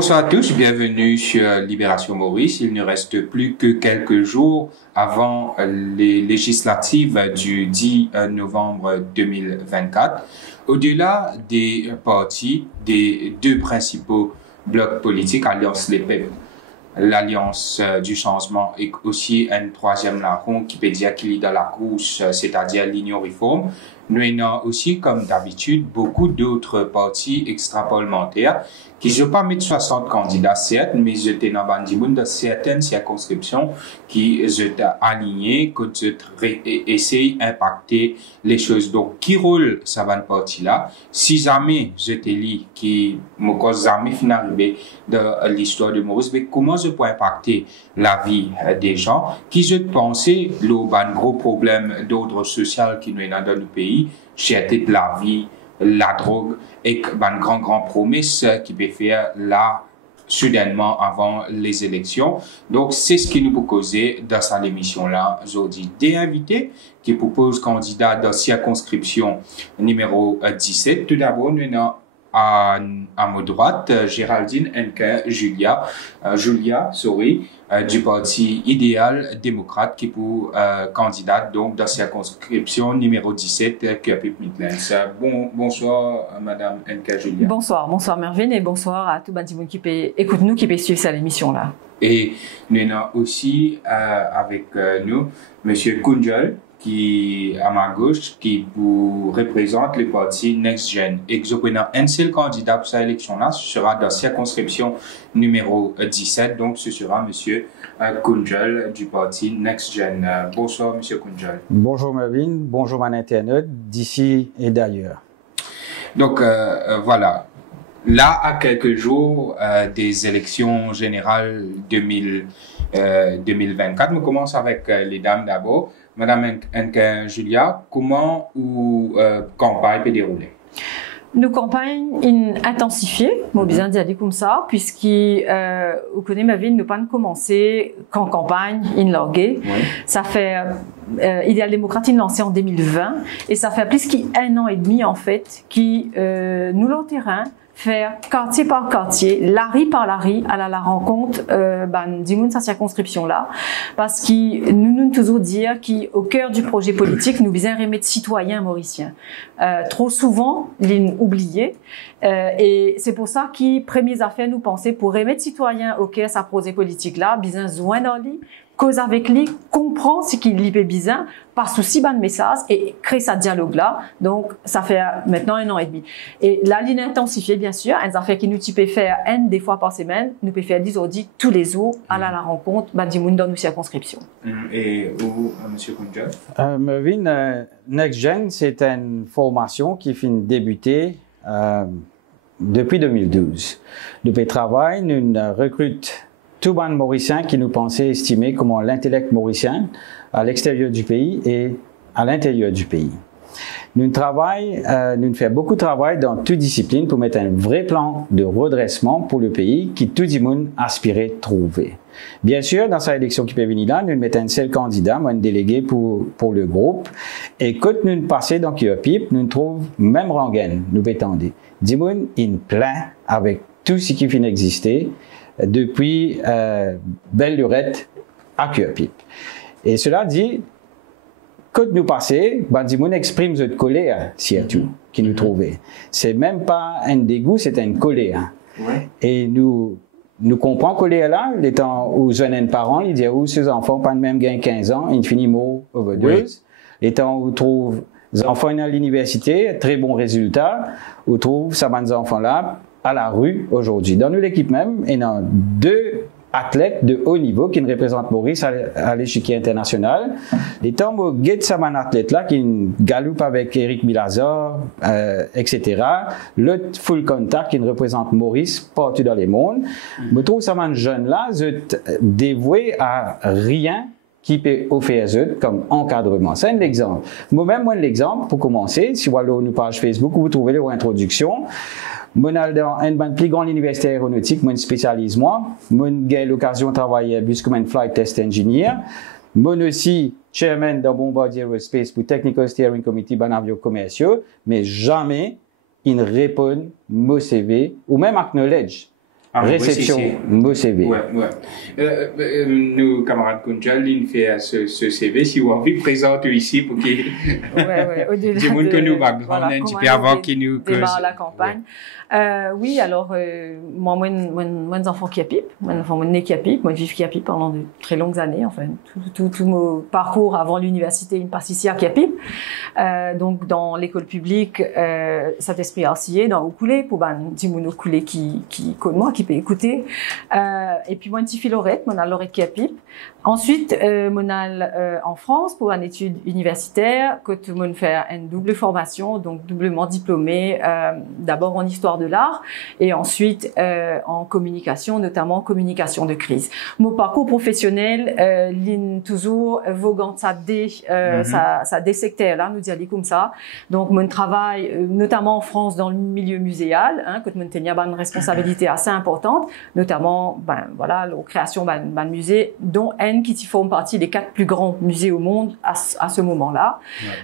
Bonsoir à tous, bienvenue sur Libération Maurice. Il ne reste plus que quelques jours avant les législatives du 10 novembre 2024. Au-delà des partis, des deux principaux blocs politiques, Alliance Les Peuples, l'Alliance du changement et aussi un troisième larron qui peut dire qu'il est dans la course, c'est-à-dire l'Union Réforme. Nous avons aussi, comme d'habitude, beaucoup d'autres partis extra-parlementaires qui ne sont pas mis 60 candidats, certes, mais ils étaient dans certaines circonscriptions qui étaient alignés, qui essayent d'impacter les choses. Donc, qui rôle ça va parti-là? Si jamais j'étais li, qui me cause jamais fin arrivé de l'histoire de Maurice, mais comment je peux impacter la vie des gens? Qui je pensais, le gros problème d'ordre social qui nous est dans le pays, cherté de la vie, la drogue et une grande promesse qui peut faire là soudainement avant les élections. Donc, c'est ce qui nous peut causer dans cette émission-là aujourd'hui. Des invités qui proposent candidats dans circonscription numéro 17. Tout d'abord, nous avons à ma droite, Géraldine Hennequin Julia, du parti Idéal démocrate qui pour candidate donc dans circonscription numéro 17 Kirkpipe Midlands. Bonsoir Madame Hennequin Julia. Bonsoir Mervyn et bonsoir à tout le monde qui peut écouter nous, qui peut suivre cette émission là. Et nous avons aussi avec nous Monsieur Kunjal, qui à ma gauche, qui vous représente le parti Next Gen. Et un seul candidat pour cette élection-là, ce sera dans la circonscription numéro 17. Donc, ce sera Monsieur Kunjal du parti Next Gen. Bonsoir, Monsieur Kunjal. Bonjour, Mervyn. Bonjour, mon internaute, d'ici et d'ailleurs. Donc, voilà. Là, à quelques jours des élections générales 2024, nous commençons avec les dames d'abord. Madame Hennequin Julia, comment ou campagne peut dérouler? Nos campagnes intensifiées, moi bien dire comme ça, puisqu'il vous connaissez ma vie, nous pas commencer qu'en campagne inloguée. Oui. Ça fait Idéal démocrate lancé en 2020 et ça fait plus qu'un an et demi en fait qui nous le terrain faire quartier par quartier, lari par lari, à la rencontre d'une sa circonscription là, parce que nous toujours dire qu'au cœur du projet politique, nous visons à remettre citoyens mauriciens. Trop souvent, ils oubliés, et c'est pour ça que premières affaires nous penser pour remettre citoyens au cœur de sa projet politique là, besoin joindre dans lui, cause avec lui, comprendre ce qu'il lui fait besoin, par souci de message et créer ce dialogue-là. Donc, ça fait maintenant un an et demi. Et la ligne intensifiée, bien sûr, une affaire qui nous peut faire des fois par semaine, nous peut faire 10 audits tous les jours à la rencontre du monde dans nos circonscriptions. Et où, M. Kunjal? Mervyn, Next Gen, c'est une formation qui finit de débuter depuis 2012. Depuis le travail, nous recrutons tout le monde mauricien qui nous pensait estimer comme l'intellect mauricien à l'extérieur du pays et à l'intérieur du pays. Nous faisons beaucoup de travail dans toute discipline pour mettre un vrai plan de redressement pour le pays qui tout le monde aspirait trouver. Bien sûr, dans cette élection qui peut venir là, nous mettons un seul candidat, un délégué pour le groupe. Et quand nous passons dans Kirkpipe, nous trouvons même rengaine, nous attendons. Dimoun, il plein avec tout ce qui vient d'exister depuis belle lurette à Kirkpipe. Et cela dit, quand nous passons, Bandimoun exprime cette colère, surtout, qui nous trouvait. C'est même pas un dégoût, c'est une colère. Ouais. Et nous comprenons colère là, les temps où jeunes parents, ils disent, où ces enfants, pas de même gain 15 ans, ils finissent mot overdose. Oui. Les temps où trouvent les enfants à l'université, très bons résultats, où trouvent ces enfants là, à la rue aujourd'hui. Dans l'équipe même, il y a deux athlètes de haut niveau qui représentent Maurice à l'échiquier international. Les temps où Guette Saman athlète là qui galoupe avec Eric Milazar, etc. L'autre full contact qui représente Maurice partout dans le monde. Je trouve Saman jeune là, dévoué à rien qui peut offrir comme encadrement. C'est un exemple. Moi-même, l'exemple, pour commencer, si vous allez sur nos pages Facebook, vous trouvez l'introduction. Moi, dans une plus grande université aéronautique, moi, je spécialise moi. Moi, j'ai l'occasion de travailler comme un flight test engineer. Moi aussi, chairman de Bombardier Aerospace pour Technical Steering Committee dans avions commerciaux, mais jamais ils ne répondent mon CV ou même acknowledge réception mon CV. Ouais. Nos camarades Kunjal, ils fait ce CV, si vous avez envie de présenter ici pour qu'il au-delà du monde que nous background voilà, un petit peu avant qu'il nous démarre la campagne. Oui, alors moi enfants qui a pipe, moi né qui a pipe, moi vive qui a pipe pendant de très longues années, enfin tout mon parcours avant l'université, une partie ici à qui a pipe. Donc dans l'école publique, cet esprit arcier dans Okoulé pour petit mon Okoulé qui connaît moi, qui peut écouter. Et puis moi une petite Lorette, mon Lorette qui a pipe. Ensuite, mon en France pour une étude universitaire, que tout le monde fait une double formation, donc doublement diplômé, d'abord en histoire de l'art et ensuite en communication, notamment communication de crise. Mon parcours professionnel, ligne toujours voguant ça des secteurs là, nous disons comme ça. Donc mon travail, notamment en France dans le milieu muséal, que mon tenir une responsabilité assez importante, notamment voilà la création d'un musée dont qui forme partie des 4 plus grands musées au monde à ce moment-là.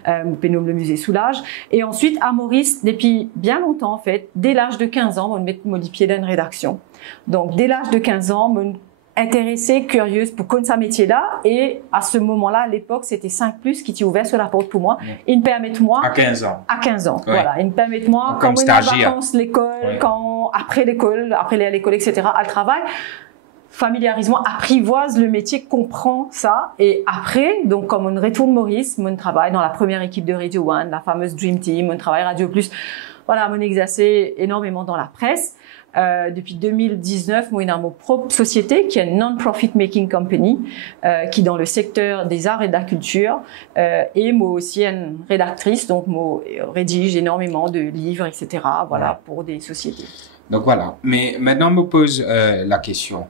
Le musée Soulage. Et ensuite, à Maurice, depuis bien longtemps, en fait, dès l'âge de 15 ans, on met mon pied dans une rédaction. Donc, dès l'âge de 15 ans, on intéressée, curieuse pour connaître ce métier-là. Et à ce moment-là, à l'époque, c'était 5+, qui t'y ouvert sur la porte pour moi. Ils me permettent, moi. À 15 ans. À 15 ans. Voilà. Ils me permettent, moi, comme stagiaire. Quand vacances, l'école, après l'école, après à l'école, etc., à le travail. Familiarisement, apprivoise le métier, comprend ça. Et après, donc, comme on retourne Maurice, mon travail dans la première équipe de Radio One, la fameuse Dream Team, mon travail Radio Plus. Voilà, mon exercé énormément dans la presse. Depuis 2019, moi, j'ai mon propre société qui est une non-profit making company, qui est dans le secteur des arts et de la culture. Et moi aussi, une rédactrice, donc moi, rédige énormément de livres, etc. Voilà, pour des sociétés. Donc voilà. Mais maintenant, me pose la question.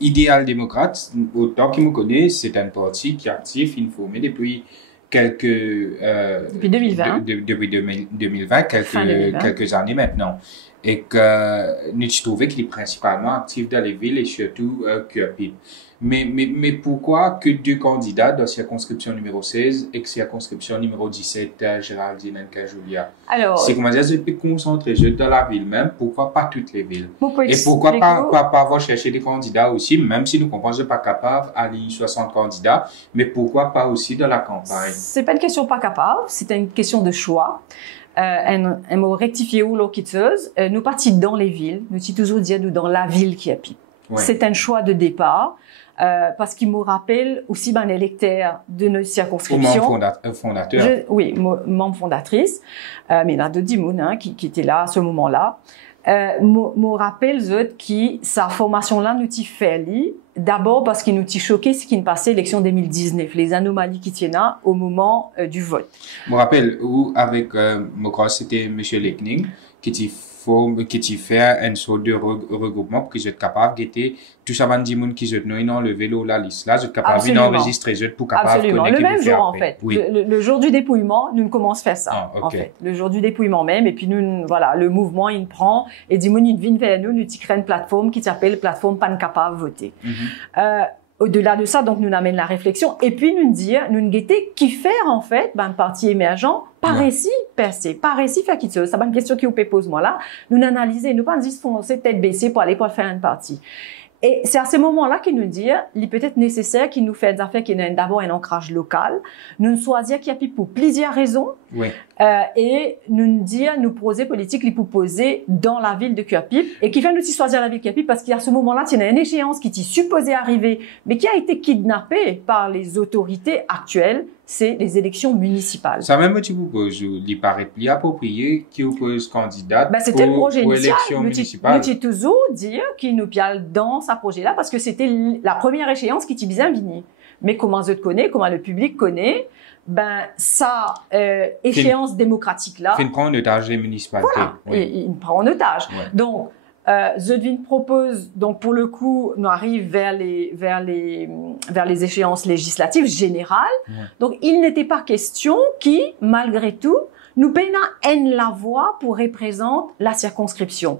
Idéal démocrate, autant qu'il me connaît, c'est un parti qui est actif, informé depuis depuis 2020. Depuis 2020, quelques années maintenant. Et que nous trouvons qu'il est principalement actif dans les villes et surtout QAPIP. Mais pourquoi que 2 candidats dans circonscription numéro 16 et circonscription numéro 17, Géraldine et Julia? Alors, c'est comment dire, je peux concentrer dans la ville même, pourquoi pas toutes les villes? Et pourquoi pas avoir cherché des candidats aussi, même si nous comprenons pas capable à ligne 60 candidats, mais pourquoi pas aussi dans la campagne? C'est pas une question pas capable, c'est une question de choix. Un mot rectifié ou l'oquiteuse, nous partis dans les villes, nous disons toujours dire nous dans la ville qui a pipe. Ouais. C'est un choix de départ. Parce qu'il me rappelle aussi l'électeur de nos circonscriptions. Fondateur. Oui, membre fondatrice, mais il y en a d'autres Dimoun qui étaient là à ce moment-là. Me rappelle qui sa formation-là nous t'y fait d'abord parce qu'il nous t'y choqué ce qui ne passait l'élection 2019, les anomalies qui tiennent là au moment du vote. Me rappelle où avec c'était Monsieur Lekning qui fait une sorte de regroupement pour qu'ils soient capables de guetter tout ça va dire monde qui se tenait dans le vélo la liste là, je capable d'enregistrer pour capable absolument le même jour en fait. Oui. Le jour du dépouillement, nous commençons à faire ça en fait. Le jour du dépouillement même et puis nous voilà, le mouvement il prend et dit il vient vers nous créons une plateforme qui s'appelle plateforme Pan capable voter. Au-delà de ça, donc, nous amène la réflexion et puis nous guetter qui faire, en fait, un parti émergent, par récit percé, par récit faire qui se, ça va une question qui vous pose, moi, là. Nous analyser, nous pas nous foncer tête baissée pour aller pour faire une partie. Et c'est à ce moment-là qu'il nous dit, il est peut-être nécessaire qu'il nous fait des affaires qui ont d'abord un ancrage local, nous choisir qu'il y a pour plusieurs raisons, et nous poser politique, les poser dans la ville de Cuapip, et qui fait nous choisir la ville de Cuapip parce qu'il y a ce moment-là, il y a une échéance qui est supposée arriver, mais qui a été kidnappée par les autorités actuelles, c'est les élections municipales. Ça même, tu vous poses, il paraît plus approprié qui oppose candidat c'était le projet pour initial. élection municipale. Nous toujours dire qu'il nous piale dans sa projet-là parce que c'était la première échéance qui t'y bien vini. Mais comment je te connais, comment le public connaît, ça, échéance démocratique-là. Il prend en otage les municipalités. Voilà. Il prend en otage. Ouais. Donc, Zedvin propose, donc pour le coup, nous arrive vers les échéances législatives générales. Ouais. Donc, il n'était pas question qui, malgré tout, nous peinons la voix pour représenter la circonscription.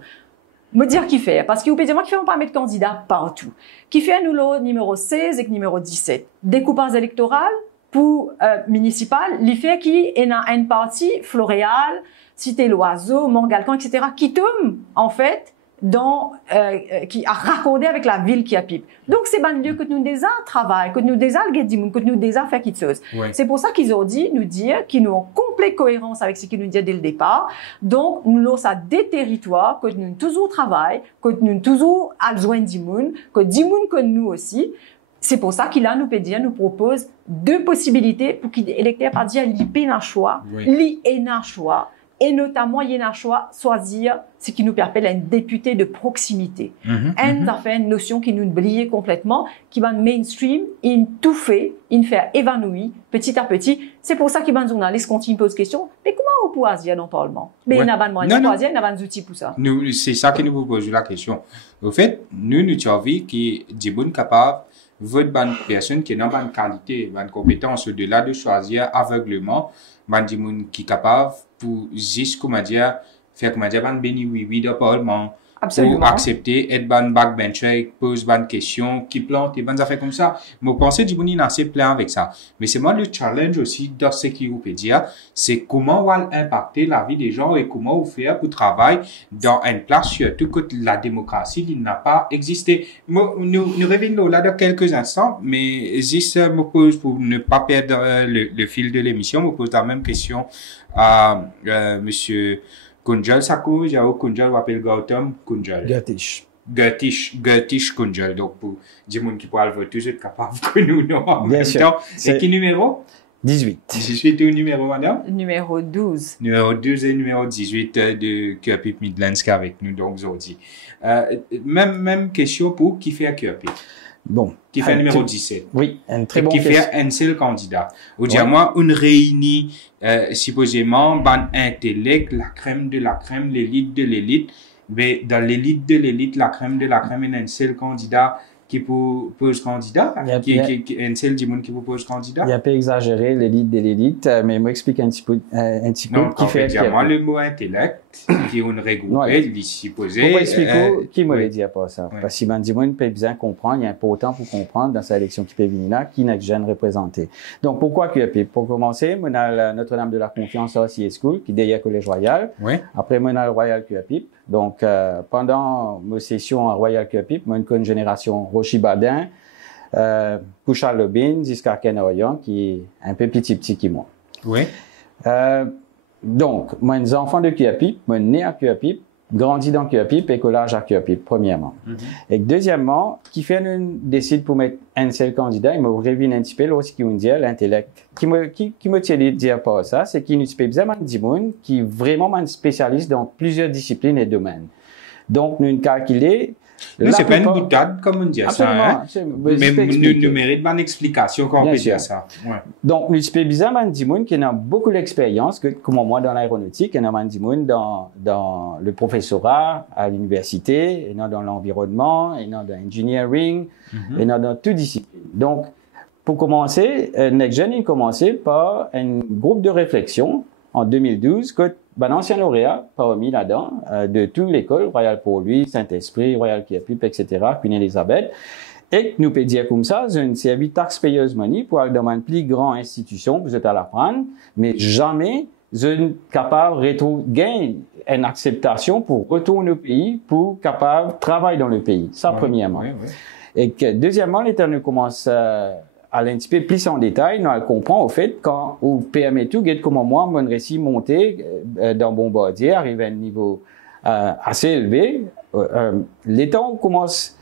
Me dire qui fait, parce que vous pouvez dire, moi, qui fait, on pas mettre candidat partout. Qui fait, nous, le numéro 16 et numéro 17. Découpage électoral pour, municipal, il fait qui est dans une partie Floréal, Cité Loiseau, Montgalcan, etc., qui tombe, en fait, qui a raccordé avec la ville qui a pipe. Donc, c'est un lieu que nous déjà travaillons, que nous déjà que nous déjà fait quelque chose. Oui. C'est pour ça qu'ils ont dit, nous dire, qu'ils nous ont complète cohérence avec ce qu'ils nous disaient dès le départ. Donc, nous avons ça des territoires, que nous toujours travaillons, que nous toujours à besoin d'Imoun, que d'Imoun que nous aussi. C'est pour ça qu'il a nous propose deux possibilités pour qu'il électeur par dire l'IP n'a choix, l'IE n'a choix. Et notamment, il y a un choix, choisir ce qui nous permet un député de proximité. Ça fait une notion qui nous oublie complètement, qui va mainstream, il tout fait, il fait évanouir petit à petit. C'est pour ça qu'il y a un journaliste continue pose question, mais comment on peut dire dans le Parlement? Mais il n'y a pas de moyens, il n'y a pas d'outils pour ça. C'est ça qui nous pose la question. Au fait, nous avons vu qu'il y a des capables votre bonne personne qui n'a pas de qualité, bonne compétence au-delà de choisir aveuglement, des gens qui sont capables pour juste, comment dire, faire, comment dire, béni oui de Parlement. Absolument. Pour accepter, être ban backbencher, pose bonne question, qui plante, et bonnes affaires comme ça. Moi, pensez, du bon, assez plein avec ça. Mais c'est moi le challenge aussi dans ce qui vous peut dire, c'est comment on va impacter la vie des gens et comment on fait pour travailler dans une place, surtout que la démocratie, il n'a pas existé. Moi, nous revenons là dans quelques instants, mais juste, me pose, pour ne pas perdre le fil de l'émission, me pose la même question à, monsieur Kunjal Sakou, Jao Kunjal, ou appelle Gautam Kunjal. Gertish Kunjal. Donc, pour des gens qui pourraient le voter, vous êtes capable que nous, non, en même temps. C'est qui numéro? 18. 18 ou numéro, madame? Numéro 12. Numéro 12 et numéro 18 de QAPIP Midlands qui est avec nous, donc, aujourd'hui. Même question pour qui fait QAPIP? Bon. Qui fait numéro 17. Oui, un très bon question. Qui fait un seul candidat. Ou dire, moi, on réunit, supposément, ban intellect, la crème de la crème, l'élite de l'élite. Mais dans l'élite de l'élite, la crème de la crème, il y a un seul candidat qui pose candidat. Un seul du monde qui pose candidat. Il n'y a pas exagéré l'élite de l'élite, mais moi, explique un petit peu, qui fait. Moi, le mot intellect, qui est une regroupée, il est supposé. Pour expliquer, qui me l'a dit à part ça? Parce que si on peut bien comprendre, il y a important pour comprendre dans sa élection qui peut venir là, qui n'a que jeune représenté. Donc, pourquoi QAPIP? Pour commencer, on a Notre-Dame de la Confiance aussi School, qui est derrière Collège Royal. Oui. Après, on a le Royal QAPIP. Donc, pendant mes sessions à Royal QAPIP, moi, une génération Rochi Badin, Poucha Lobin, jusqu'à Ken Oyan, qui est un peu petit qui moi. Oui. Donc, moi, un enfant de QAPIP, moi, né à QAPIP, grandi dans QAPIP, écolage à QAPIP, premièrement. Et deuxièmement, qui fait une décide pour mettre un seul candidat, il me révèle un petit peu lorsqu'il me dit l'intellect. Qui me tient à dire par ça, c'est qu'il nous fait besoin de monde qui est vraiment un spécialiste dans plusieurs disciplines et domaines. Donc, nous calculons. Nous, c'est pas une boutade, comme on dit ça, hein? Mais nous méritons une explication quand on peut dire ça. Ouais. Donc, nous avons besoin de monde qui a beaucoup d'expérience, comme moi dans l'aéronautique, et nous avons monde dans le professorat à l'université, et dans l'environnement, et dans l'engineering, et dans toute discipline. Donc, pour commencer, NextGen a commencé par un groupe de réflexion en 2012 que ancien lauréat parmi là-dedans de toute l'école, Royal Port-Louis, Saint-Esprit, Royal QAPIP, etc., Queen Elizabeth, et nous peut dire comme ça, une série taxpayers money pour aller dans une plus grande institution, vous êtes à l'apprendre, mais jamais une capable de gagner une acceptation pour retourner au pays, pour capable de travailler dans le pays. Ça, premièrement. Et que, deuxièmement, l'État nous commence à un petit peu plus en détail, nous comprend au fait quand au PME tout, comment moi, mon récit monté dans Bombardier, arrive à un niveau assez élevé, l'État commence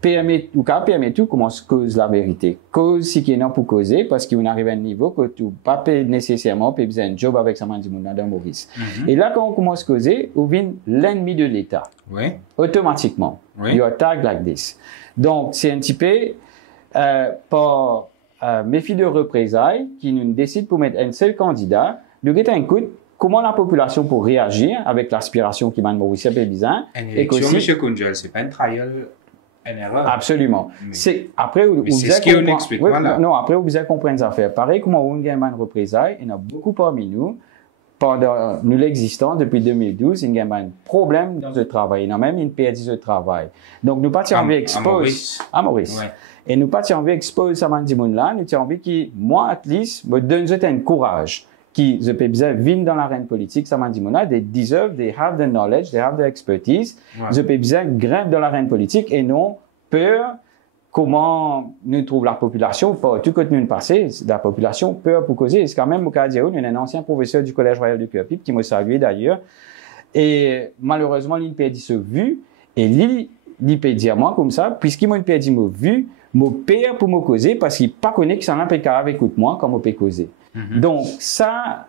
PME tout commence cause la vérité. Cause ce qui est non pour causer, parce qu'on arrive à un niveau que tu pas nécessairement peut besoin un job avec sa main du monde dans Maurice. Et là, quand on commence à causer, on vient l'ennemi de l'État. Automatiquement. You are tagged like this. Donc, c'est un petit peu, par méfie de représailles qui nous décide pour mettre un seul candidat, nous guetter un coup comment la population peut réagir avec l'aspiration qui m'a Maurice Pébisan. Et que monsieur Kunjal, c'est pas un trial, une erreur. Absolument. C'est, après, c'est ce qu'on explique, voilà. Non, après, vous avez compris ça faire. Pareil, comment on gagne une représailles, il y en a beaucoup parmi nous, pendant nous l'existence depuis 2012, il y a un problème dans le travail. Il y a même une perte de travail. Donc, nous pas envie d'exposer à Maurice. Et nous pas envie d'exposer ça à ce monde-là. Nous avons envie que, moi, at least, me donne un courage. qui, je peux dire, viennent dans l'arène politique, ça m'a dit, they deserve, they have the knowledge, they have the expertise. Je peux dire, grimpent dans l'arène politique et non peur. Comment nous trouve la population, pas tout côté nous passé, la population peur pour causer. C'est quand même au cas d'Iao, il y a un ancien professeur du Collège Royal de Puapip qui m'a salué d'ailleurs. Et malheureusement, il perdit ce vu, et il peut dire moi comme ça, puisqu'il m'a perdu mon vu, mon père pour me causer, parce qu'il pas connaît que ça n'a pas grave écoute moi, comme on peut causer. Donc, ça,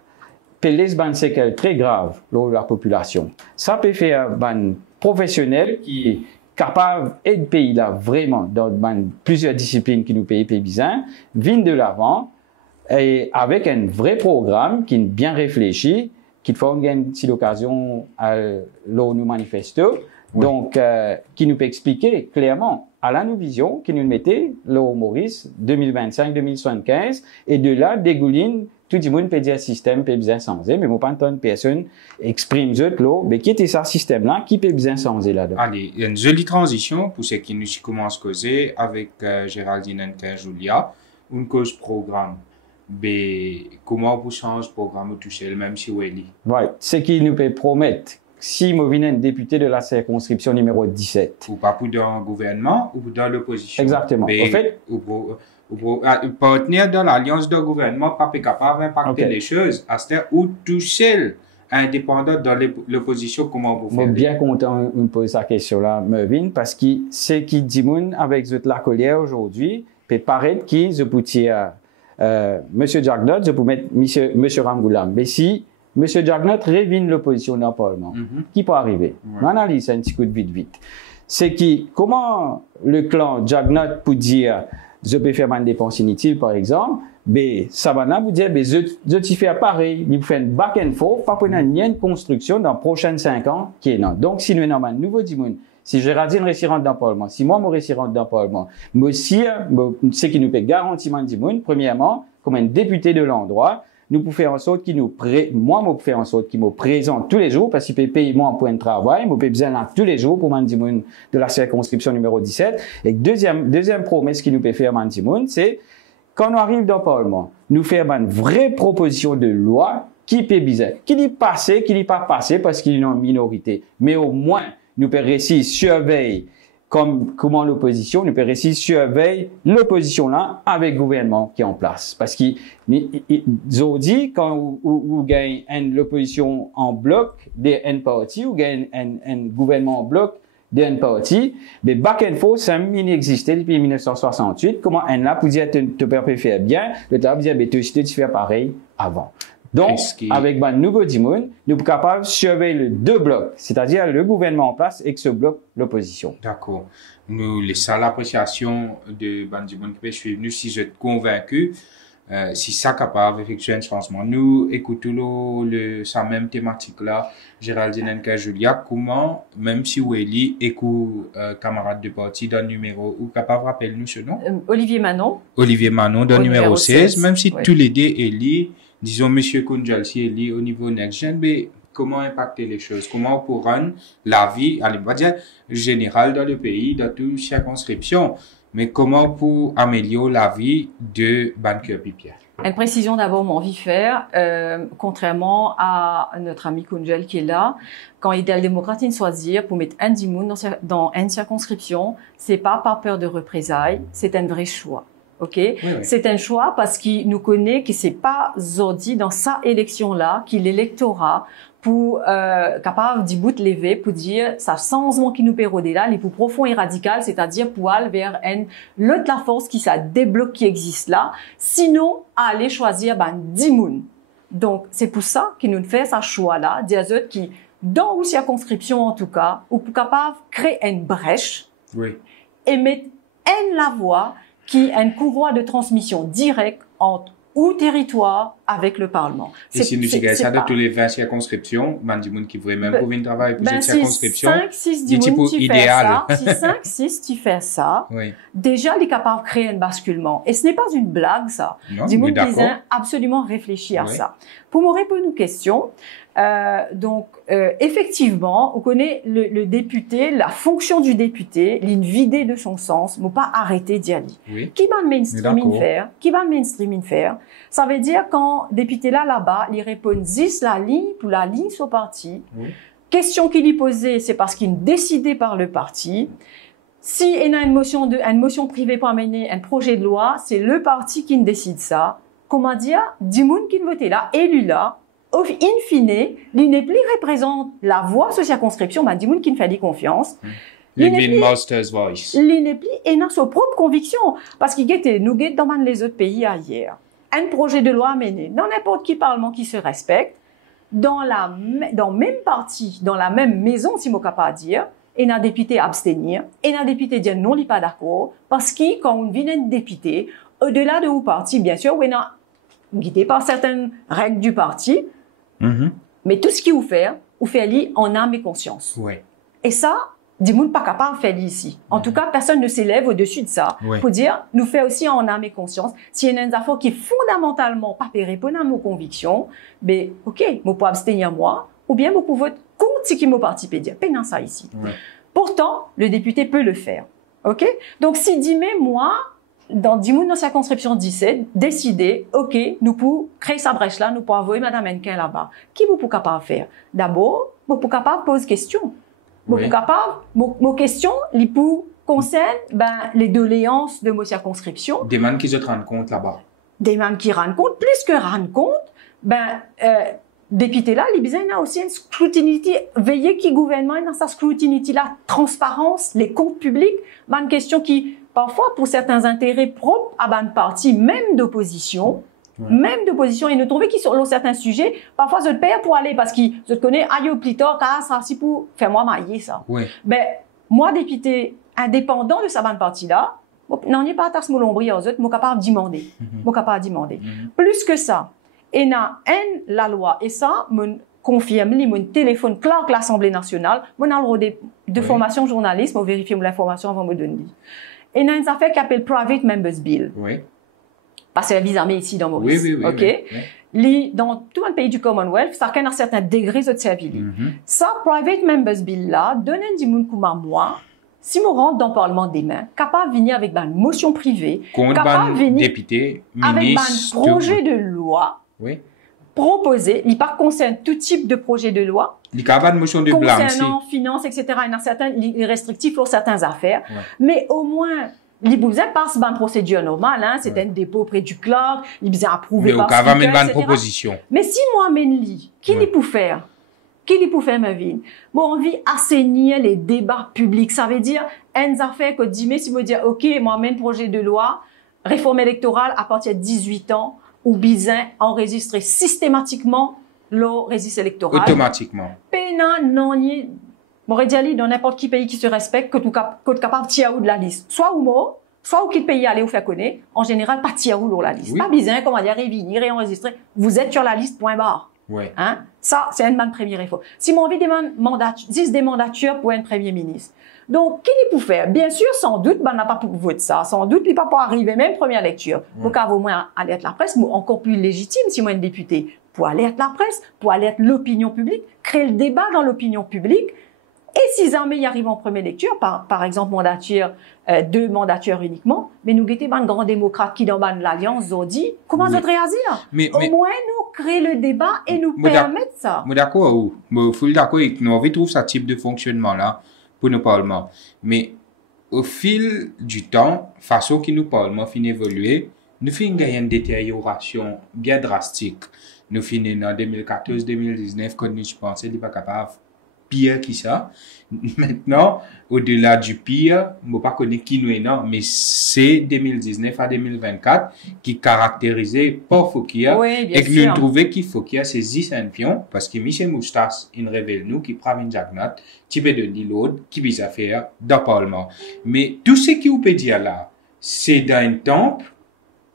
peut laisser une séquelle très grave, pour la population. Ça peut faire un professionnel qui est capable d'aider le pays là vraiment dans plusieurs disciplines qui nous payent bien, viennent de l'avant et avec un vrai programme qui est bien réfléchi, qui fait une si l'occasion à nous manifestons, donc qui nous peut expliquer clairement à la nous vision qui nous mettait le Maurice 2025-2075 et de là dégouline tout le monde peut dire système peut bien changer, mais moi pas tant personne exprime mais qui était ça système là qui peut bien changer là-dedans. Allez, il y a une jolie transition pour ceux qui nous commencent à causer avec Géraldine et Julia, une cause programme. Mais comment vous changez le programme tout seul, même si vous êtes Oui, ce qui nous peut promettre, si vous venez député de la circonscription numéro 17. Ou pas pour dans le gouvernement ou dans l'opposition. Exactement. Mais, en fait, partenaire dans l'alliance de gouvernement pas capable d'impacter les choses, à ce où tout seul, indépendant dans l'opposition, comment vous faites? Je suis bien content de poser cette question-là, Mervyn, parce que ce qui dit avec la colère aujourd'hui, peut paraître que je peux dire Monsieur Jagnot, je peux mettre Monsieur Rangoulam. Mais si Monsieur Jagnot revient l'opposition dans le Parlement, qui peut arriver? M'analyse un petit coup de vite. C'est qui, comment le clan Jagnot peut dire je peux faire une dépense inutile, par exemple, mais ça va vous dire, je t'y fais pareil, il vous fait une back and forth, pas pour une construction dans les prochains 5 ans, qui est non. Donc, si nous avons un nouveau dimoun, si Géraldine réussit dans le Parlement, si moi, je réussis dans le Parlement, moi aussi, ce qui nous peut garantir un dimoun, premièrement, comme un député de l'endroit, nous pouvons faire en sorte qu'il nous moi, je peux faire en sorte qu'il me présente tous les jours, parce qu'il peut payer moi un point de travail, je peux besoin là tous les jours pour Mandimoun de la circonscription numéro 17. Et deuxième promesse qu'il nous peut faire Mandimoun, c'est, quand on arrive dans le Parlement, nous faire une vraie proposition de loi qui peut bizarre, qui n'est passé, qui n'est pas passé parce qu'il est en minorité. Mais au moins, nous pouvons réussir surveiller comment l'opposition, nous pouvons réussir surveiller l'opposition là avec le gouvernement qui est en place. Parce qu'ils ont dit, quand vous gagnez l'opposition en bloc des N-party, ou gagnez un gouvernement en bloc des N-party, mais back and forth, ça inexistait depuis 1968. Comment un là pour dire, tu peux faire bien, le temps pour dire, tu fais pareil avant. Donc, avec un nouveau dimoun, nous sommes capables de surveiller les deux blocs, c'est-à-dire le gouvernement en place et que ce bloc, l'opposition. D'accord. Nous laissons l'appréciation de Bandimoun qui peut suivre nous si vous êtes convaincus, si ça capable d'effectuer un changement. Nous écoutons sa même thématique-là, Géraldine et Julia, comment, même si vous êtes camarade de parti dans le numéro, ou capable de rappeler nous ce nom? Olivier Manon. Olivier Manon dans le numéro 16, même si tous les deux élus, disons, Monsieur Kounjalsi est lié au niveau next-gen, mais comment impacter les choses? Comment pour rendre la vie, allez, on va dire, générale dans le pays, dans toute circonscription, mais comment pour améliorer la vie de Banker Pipière? Une précision d'abord, mon envie faire, contrairement à notre ami Kounjal qui est là, quand Idéal démocrate il choisir pour mettre un dimoun dans une circonscription, c'est pas par peur de représailles, c'est un vrai choix. Ok, oui. C'est un choix parce qu'il nous connaît que c'est pas Zodi dans sa élection-là qu'il l'électorat pour capable d'y bout lever pour dire ça changement qui nous pérodé là, les plus profond et radical, c'est-à-dire pour aller vers l'autre la force qui ça débloque qui existe là. Sinon, aller choisir dimoun. Donc c'est pour ça qu'il nous fait ce choix-là, des autres qui dans une circonscription en tout cas, ou pour capable créer une brèche et mettre la voix qui a un courroie de transmission directe entre ou territoire avec le Parlement. Et si nous disons ça de tous les 20 circonscriptions, Mandimoun qui voudrait même pour venir travailler pour cette circonscription, du type idéal. Si 5, 6, tu fais ça, déjà, il est capable de créer un basculement. Et ce n'est pas une blague, ça. Dimoun disait absolument réfléchir à ça. Pour me répondre aux questions, Effectivement, on connaît le député, la fonction du député, l'une vidée de son sens, mais pas arrêter d'y aller. Oui. Qui va le mainstreaming faire? Qui va le mainstreaming faire? Ça veut dire quand député là-bas, il répond 10 la ligne pour la ligne sur parti. Oui. Question qu'il y posait, c'est parce qu'il est décidé par le parti. Si il y a une motion privée pour amener un projet de loi, c'est le parti qui décide ça. Comment dire? 10 monde qui votent là, élu là, in fine, il n'est plus représente la voix sur circonscription, bah, 10 monde qui ne fait confiance. Le master's voice. Il n'est plus et dans sa propre conviction. Parce qu'il était, nous guette dans les autres pays ailleurs. Un projet de loi amené dans n'importe qui parlement qui se respecte, dans même parti, dans la même maison, si mon capable à dire, et un député abstenir, et un député dire non, il n'est pas d'accord, parce que quand on vient un député, au-delà de où parti, bien sûr, on est guidé par certaines règles du parti, mais tout ce qu'il vous fait en âme et conscience. Ouais. Et ça, des gens pas capables de faire ici. En tout cas, personne ne s'élève au-dessus de ça. Pour dire, nous fait aussi en âme et conscience. S'il y a une affaire qui est fondamentalement pas répondre à nos convictions, ben, ok, je peux abstenir moi, ou bien je peux voter contre ce qui m'a participé dire. Pas ça ici. Ouais. Pourtant, le député peut le faire. Ok? Donc, si 10 mai, moi, dans 10 mois, dans circonscription 17, décider, ok, nous pouvons créer sa brèche là, nous pouvons envoyer Madame Henkin là-bas. Qui vous pouvez capable de faire? D'abord, vous pouvez capable de poser question. Vous pouvez capable, mon question, les pour concerne, les doléances de ma circonscription. Des gens qui se rendent compte là-bas. Des gens qui rendent compte, plus que rendent compte, député là, il y a aussi une scrutinité, veiller qui gouvernement dans sa scrutinité la transparence, les comptes publics, une question qui, parfois, pour certains intérêts propres à une partie, même d'opposition, et nous trouver qu'ils sur certains sujets, parfois, je te paye pour aller, parce qu'ils, je te connais, aïe, plus tard, car ça, si pour faire moi mailler ça. Ouais. Moi, député indépendant de sa bonne partie-là, non, n'y pas tasse mon lombri aux autres, mon capable de demander. Plus que ça, et la loi, et ça, mon confirme, mon téléphone clair que l'Assemblée nationale, mon a de formation journaliste, mon vérifier l'information avant de me donner. Et il y a une affaire qui s'appelle Private Members Bill. Oui. Parce que service armé ici dans Maurice. Oui. Dans tout le pays du Commonwealth, ça a un certain degré de service. Ça, Private Members Bill là, donne un dimanche comme moi, si je rentre dans le Parlement demain, capable de venir avec une motion privée, capable de venir député, avec un projet de loi, proposé, il pas concerne tout type de projet de loi. Il n'y a pas de motion de blanc. Concernant finances, etc. Il y a certains, restrictifs pour certaines affaires. Mais au moins, il besoin passe une procédure normale, hein. C'est un dépôt auprès du clerc, il besoin approuvé par le speaker, mais une proposition. Mais si moi, qui il peut faire? Qui il peut faire ma vie? Bon, on vit assainir les débats publics. Ça veut dire, une affaire que dit, mais si vous dire, ok, moi, mène projet de loi, réforme électorale à partir de 18 ans, ou besoin enregistrer systématiquement le registre électoral. Automatiquement. Pena, non, m'aurait dit dans n'importe quel pays qui se respecte, que tu es capable de tirer de la liste. Soit ou mot, soit ou quel pays aller ou faire connaître, en général, pas tirer ou la liste. Pas besoin, comment dire, revenir et enregistrer. Vous êtes sur la liste, point barre. Hein? Ça, c'est une bonne première info. Si mon envie des mandatures pour un premier ministre. Donc, qui il peut faire? Bien sûr, sans doute, n'a pas pour voter ça. Sans doute, il n'a pas arriver même première lecture. Pour au moins aller être la presse, mais encore plus légitime si moi un député. Pour aller être la presse, pour aller être l'opinion publique, créer le débat dans l'opinion publique. Et si jamais il arrive en première lecture, par exemple, mandature, 2 mandatures uniquement, mais nous guettons un grand démocrate qui dans l'alliance, dit, comment vous réagir? Au moins, nous créer le débat et nous permettre ça. Moi, d'accord, je suis d'accord avec nous. On trouve ce type de fonctionnement-là pour nos parlements. Mais, au fil du temps, façon que nos parlements finissent d'évoluer, nous finissons gagner une détérioration bien drastique. Nous finissons en 2014-2019, quand je pensais qu'il n'est pas capable pire que ça. Maintenant, au-delà du pire, je ne sais pas connaître qui nous est non, mais c'est 2019 à 2024 qui caractérisait pas Fokia. Et que nous trouvons qu'il Fokia saisit un pion, parce que Michel Moustas, il révèle nous, qui prend une jagnat, qui peut donner l'autre, qui vise à faire dans le Parlement. Mais tout ce qui vous peut dire là, c'est dans un temple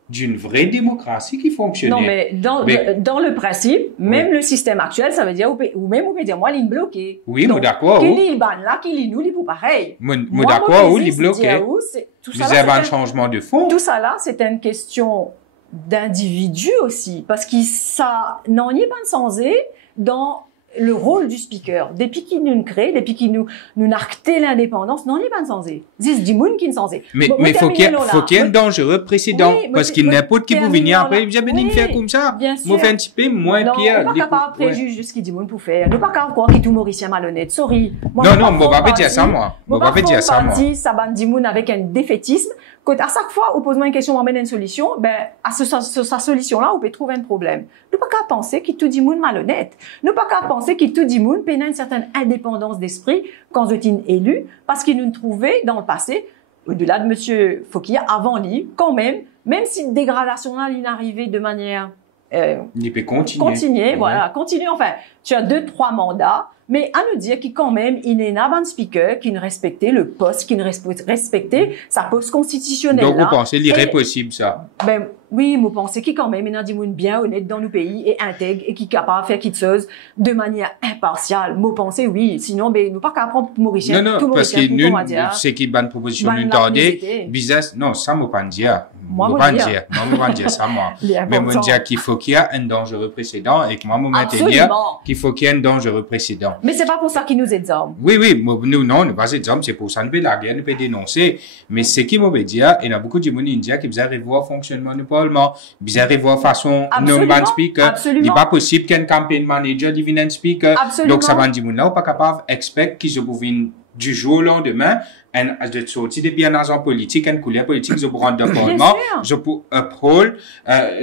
d'une vraie démocratie qui fonctionnait. Non, mais dans le principe, même le système actuel, ça veut dire, ou même on peut dire, moi, il est bloqué. Oui, moi d'accord. Qu'il est ban là, qu'il est nous, il est pareil. Moi d'accord, il est bloqué. Vous avez un changement de fond. Tout ça là, c'est une question d'individu aussi, parce que ça, n'en y est pas de sensé dans le rôle du speaker. Depuis qu'il nous crée, depuis qu'il nous narqué l'indépendance, non, il n'est pas censé. C'est du monde qui est censé. Mais faut qu'il y ait un dangereux précédent. Oui, parce qu'il n'importe qui vous venir après, j'ai besoin de faire comme ça. Bien sûr. Moi, fait un petit peu moins pire. Non, on n'est pas capable de préjuger ce qu'il dit, pour faire. Nous pas capable de croire qu'il est tout mauricien malhonnête. Sorry. Non, moi, pas dire ça, moi. Moi, pas dire ça, moi. Ça va dire avec un défaitisme. Quand à chaque fois, on pose moi une question, on amène une solution, ben, à sa solution-là, on peut trouver un problème. Nous pas qu'à penser qu'il tout dit moun malhonnête. Nous pas qu'à penser qu'il tout dit moun pénal une certaine indépendance d'esprit quand vous êtes élu, parce qu'il nous trouvait dans le passé, au-delà de monsieur Fokia, avant lui, quand même si une dégradation-là, il est arrivée de manière, il peut continuer. Voilà, continuer, enfin, tu as 2-3 mandats, mais à nous dire qu'il quand même, il est un speaker qui ne respectait le poste, qui ne respectait sa poste constitutionnelle. Donc, vous pensez l'irrépossible, ça? Ben, oui, vous pensez qu'il quand même, il y a des gens bien honnêtes dans nos pays et intègres et qui est capable de faire quelque chose de manière impartiale. Vous pensez, oui. Sinon, ben, nous pas qu'à prendre pour Mauricien. Non, parce que nous, c'est qui bonne proposition, nous tendez, business, non, ça, moi, pas dire. Moi, pas dire ça, moi. Mais moi, dire qu'il faut qu'il y ait un dangereux précédent et que moi, moi, maintenir qu'il faut qu'il y ait un dangereux précédent. Mais c'est pas pour ça qu'ils nous exorment. Oui, nous, non, nous pas exorment, c'est pour ça, nous peut la guerre, nous peut dénoncer. Mais c'est qui m'a dire, il y a beaucoup de gens indiens qui besoin de revoir le fonctionnement du Parlement, besoin de revoir façon, non, man speaker. Il n'est pas possible qu'un campaign manager devienne un speaker. Absolument. Donc, ça va dire, là, on pas capable d'expecter qu'ils se pouvent du jour au lendemain, de sortir des bien agents politiques, une couleur politique, je pour rendre le Parlement, je pour uphold,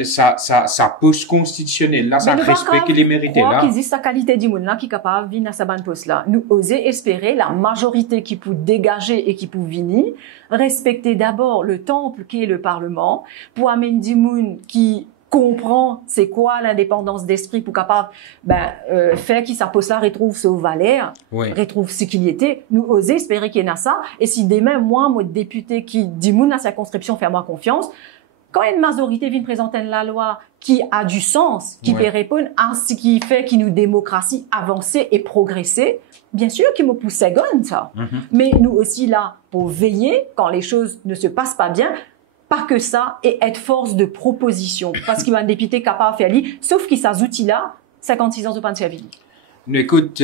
sa poste constitutionnelle, là, ça respecte qu'il est mérité, là. Qu'il existe sa qualité du monde, là, qui est capable de venir à sa bonne poste, là. Nous oser espérer la majorité qui peut dégager et qui peut venir, respecter d'abord le temple qui est le Parlement, pour amener du monde qui comprend c'est quoi l'indépendance d'esprit pour capable faire qu'il sa poste là retrouve ce valeur, retrouve ce qu'il y était, nous oser espérer qu'il y en a ça, et si demain moi député qui dit moun à sa conscription faire moi confiance, quand une majorité vient présenter la loi qui a du sens, qui peut répondre à ce qui fait qu'il nous démocratie avancer et progresser, bien sûr qu'il me pousse seconde ça. Mais nous aussi là pour veiller quand les choses ne se passent pas bien. Pas que ça, et être force de proposition. Parce qu'il va un député capable de faire lui, sauf qu'il ces outils-là, 56 ans de pas de service. Nous écoute,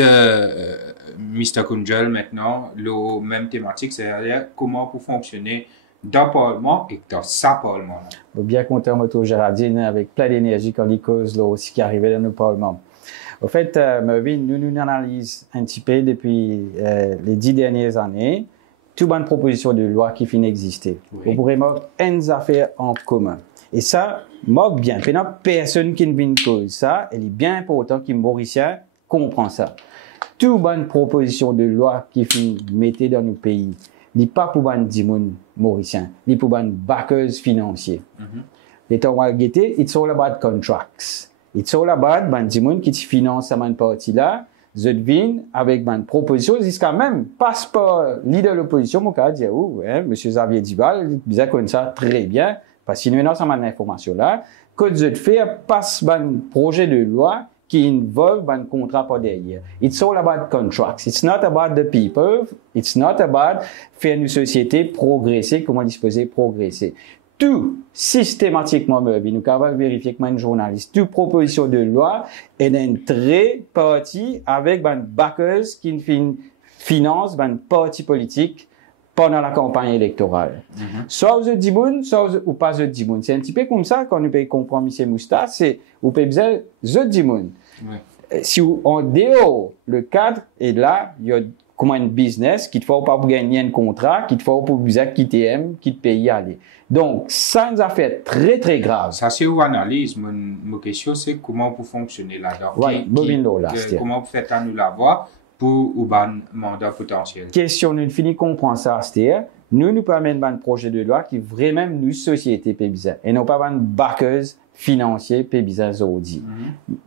Mr. Kunjel, maintenant, la même thématique, c'est-à-dire comment pour fonctionner dans le Parlement et dans sa Parlement. Bien content, Moto Géraldine, avec plein d'énergie quand les causes, là, aussi, qui arrivaient dans le Parlement. Au fait, Mervyn, nous analysons un petit peu depuis les 10 dernières années, toute bonne proposition de loi qui finit d'exister. On pourrait mettre une affaire en commun. Et ça, moque bien. Maintenant, personne qui ne vient de cause. Ça, elle est bien important que les Mauriciens comprennent ça. Toute bonne proposition de loi qui finit de mettre dans nos pays, n'est pas pour les dimoun Mauriciens, n'est pour les backers financiers. Les temps it's all about contracts. It's all about les dimoun qui financent cette partie-là. Je viens avec une proposition jusqu'à même passe par leader de l'opposition, mon cas dire monsieur Xavier Dibal, il connaît ça très bien parce qu'il nous a cette information là que je fais passe un projet de loi qui involve un contrat par derrière. It's all about contracts. It's not about the people. It's not about faire une société progresser, comment disposer progresser. Tout, systématiquement, nous avons vérifié que un journaliste, toute proposition de loi est un très parti avec un backers qui finance un parti politique pendant la campagne électorale. Soit vous êtes dimoun, soit ou pas vous êtes dimoun. C'est un petit peu comme ça quand nous pouvons comprendre M. Mousta, c'est vous pouvez dire vous êtes dimoun. Si on dehors le cadre est là, il y a comme un business qui te faut pas pour gagner un contrat, qui te faut pour quitter M, qui te paye aller. Donc, ça nous a fait très, très grave. Ça, c'est une analyse. Mon question, c'est comment vous fonctionnez là-dedans. Comment vous faites à nous l'avoir pour un mandat potentiel. Question, nous finissons comprendre ça, c'est-à-dire, nous permettons un projet de loi qui vraiment nous, société, pébisa, et non pas un backers financier, pébisa, zodi.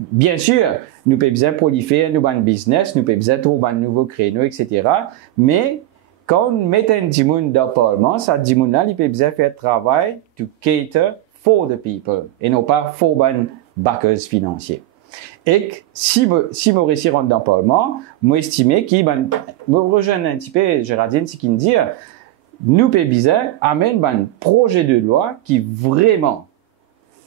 Bien sûr, nous pébisa proliférer, nous un business, nous pébisa trouver un nouveau créneau, etc. Mais, quand on met un dimoun dans le Parlement, ça dimoun-là, il peut bien faire travail to cater for the people et non pas for les backers financiers. Et si Mauricie rentre dans le Parlement, moi estime qu'il me rejoindre un petit peu, Géraldine, c'est qu'il me dit, nous peut bien amener un projet de loi qui vraiment,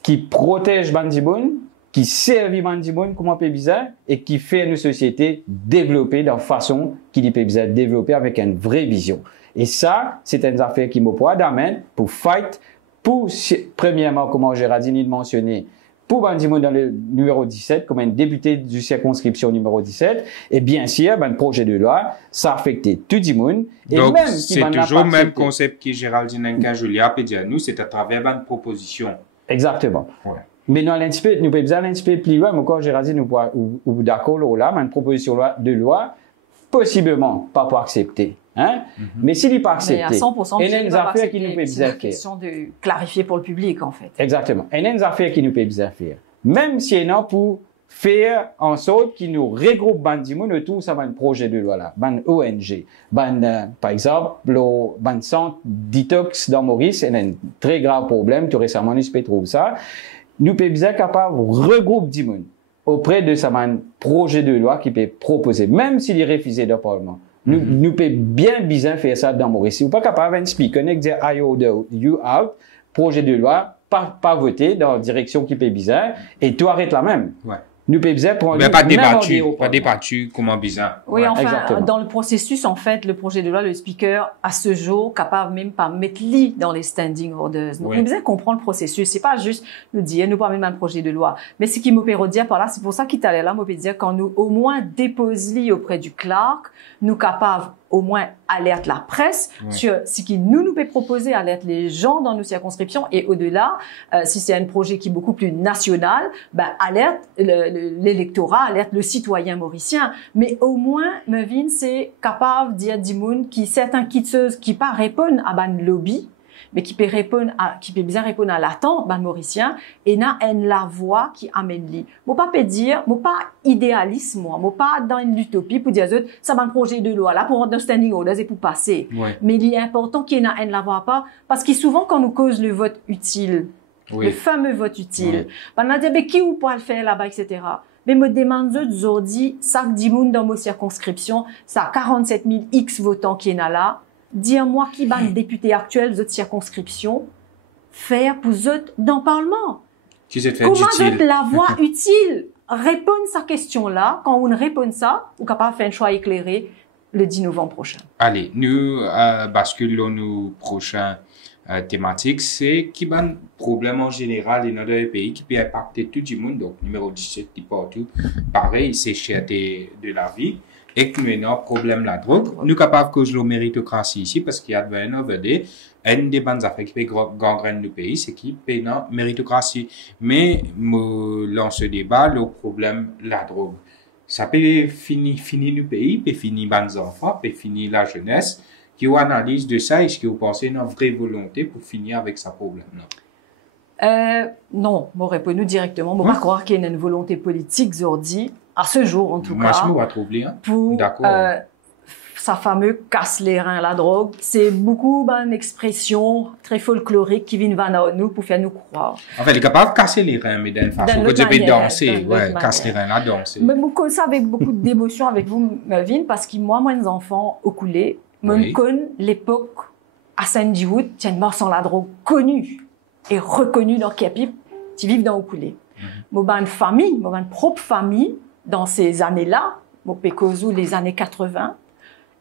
qui protège les dimoun qui servent bandi monde comment peut bizarre et qui fait une société développer de façon qui peut bizarre développer avec une vraie vision. Et ça, c'est une affaire qui me pourra d'amener pour fight, pour, premièrement, comme Gérard dit, mentionné, pour bandi monde dans le numéro 17, comme un député du circonscription numéro 17, et bien sûr, le projet de loi, ça affecte tout le monde. Donc, c'est toujours le même concept que Géraldine Nenka Julia peut dire nous, c'est à travers une proposition. Exactement. Ouais. Mais nous, nous pouvons aller un petit peu plus loin, mais quand Géraldine nous pourra, ou d'accord, là, une proposition de loi, possiblement pas pour accepter. Hein? Mais s'il n'est pas accepté, il y a 100% il y a une affaire qui nous peut bien faire. C'est une question de clarifier pour le public, en fait. Exactement. Il y a une affaire qui nous peut bien faire. Même si il y en a pour faire en sorte qu'il nous regroupe bandimoun autour de un projet de loi là, ban ONG, par exemple, le centre detox dans Maurice, il y a un très grave problème, tout récemment, nous peut trouver ça. Nous peut bien capable de regrouper dimoun auprès de ça projet de loi qui peut proposer, même s'il est refusé dans le Parlement. Nous peut bien faire ça dans Maurice. Ou pas capable d'un speaker, nous dire, you out, projet de loi, pas voté dans la direction qui peut bizarre, et tout arrête la même. Ouais. Nous peut bizarre pour mais pas débattu, comment bizarre. Oui, ouais, enfin, exactement. dans le processus, en fait, le projet de loi, le speaker, à ce jour, capable même pas mettre lit dans les standing orders. Donc, nous besoin comprendre le processus. C'est pas juste nous dire, nous pas même un projet de loi. Mais ce qui m'opère dire par là, c'est pour ça qu'il t'allait là, m'opère dire, quand nous, au moins, dépose lit auprès du clerc, nous capables, au moins, alerte la presse sur ce qui nous peut proposer, alerte les gens dans nos circonscriptions et au-delà, si c'est un projet qui est beaucoup plus national, alerte l'électorat, alerte le citoyen mauricien. Mais au moins, Mevin, c'est capable de dire Dimoun qui certains quitteuses qui pas répondent à ban lobby, mais qui peut bien répondre à l'attente ban mauricien et n'a la voix qui amène lui. Moi pas peut dire, moi pas idéaliste moi pas dans une utopie pour dire ça ban projet de loi là pour rendre standing orders et pour passer. Mais il est important qu'il y ait la voix pas parce que souvent quand nous cause le vote utile, le fameux vote utile, on a dit mais qui ou pas le faire là-bas etc. Mais me demande aujourd'hui ça dimoun dans nos circonscriptions, ça 47 000 X votants qui est là. Dis-moi qui va le député actuel de cette circonscription faire pour eux dans le Parlement. Comment eux la voix utile répondre à cette question-là quand on répond ça, on est capable de faire un choix éclairé le 10 novembre prochain. Allez, nous basculons nos prochaines thématiques. C'est qui va un problème en général dans notre pays qui peut impacter tout le monde. Donc, numéro 17 qui partout. Pareil, c'est cherté de la vie. Et que nous avons un problème la drogue. Nous sommes capables de causer la méritocratie ici parce qu'il y a une des bonnes affaires qui fait gangrène du pays, c'est qui paye la méritocratie. Mais, dans ce débat, le problème la drogue. Ça peut finir le pays, peut finir les enfants, peut finir la jeunesse. Qui ont analyse de ça, est-ce que vous pensez une vraie volonté pour finir avec ce problème-là? Non, moi réponds-nous directement. Moi, pas croire qu'il y a une volonté politique aujourd'hui, à ce jour en tout cas, pour sa fameuse casse les reins la drogue. C'est beaucoup une expression très folklorique qui vient vers nous pour faire nous croire. En fait, il est capable de casser les reins, mais d'une façon, vous devez danser, casser les reins là, danser. Mais beaucoup ça avec beaucoup d'émotion avec vous, Melvin, parce que moi, mes enfants au coulé, me connaissent l'époque à Saint-Dioud, il y a une mort sans la drogue connue et reconnue dans Kiapip, qui vivent dans Okoulé. Moi, une famille, moi, une propre famille, dans ces années-là, moi, Pékozou, les années 80,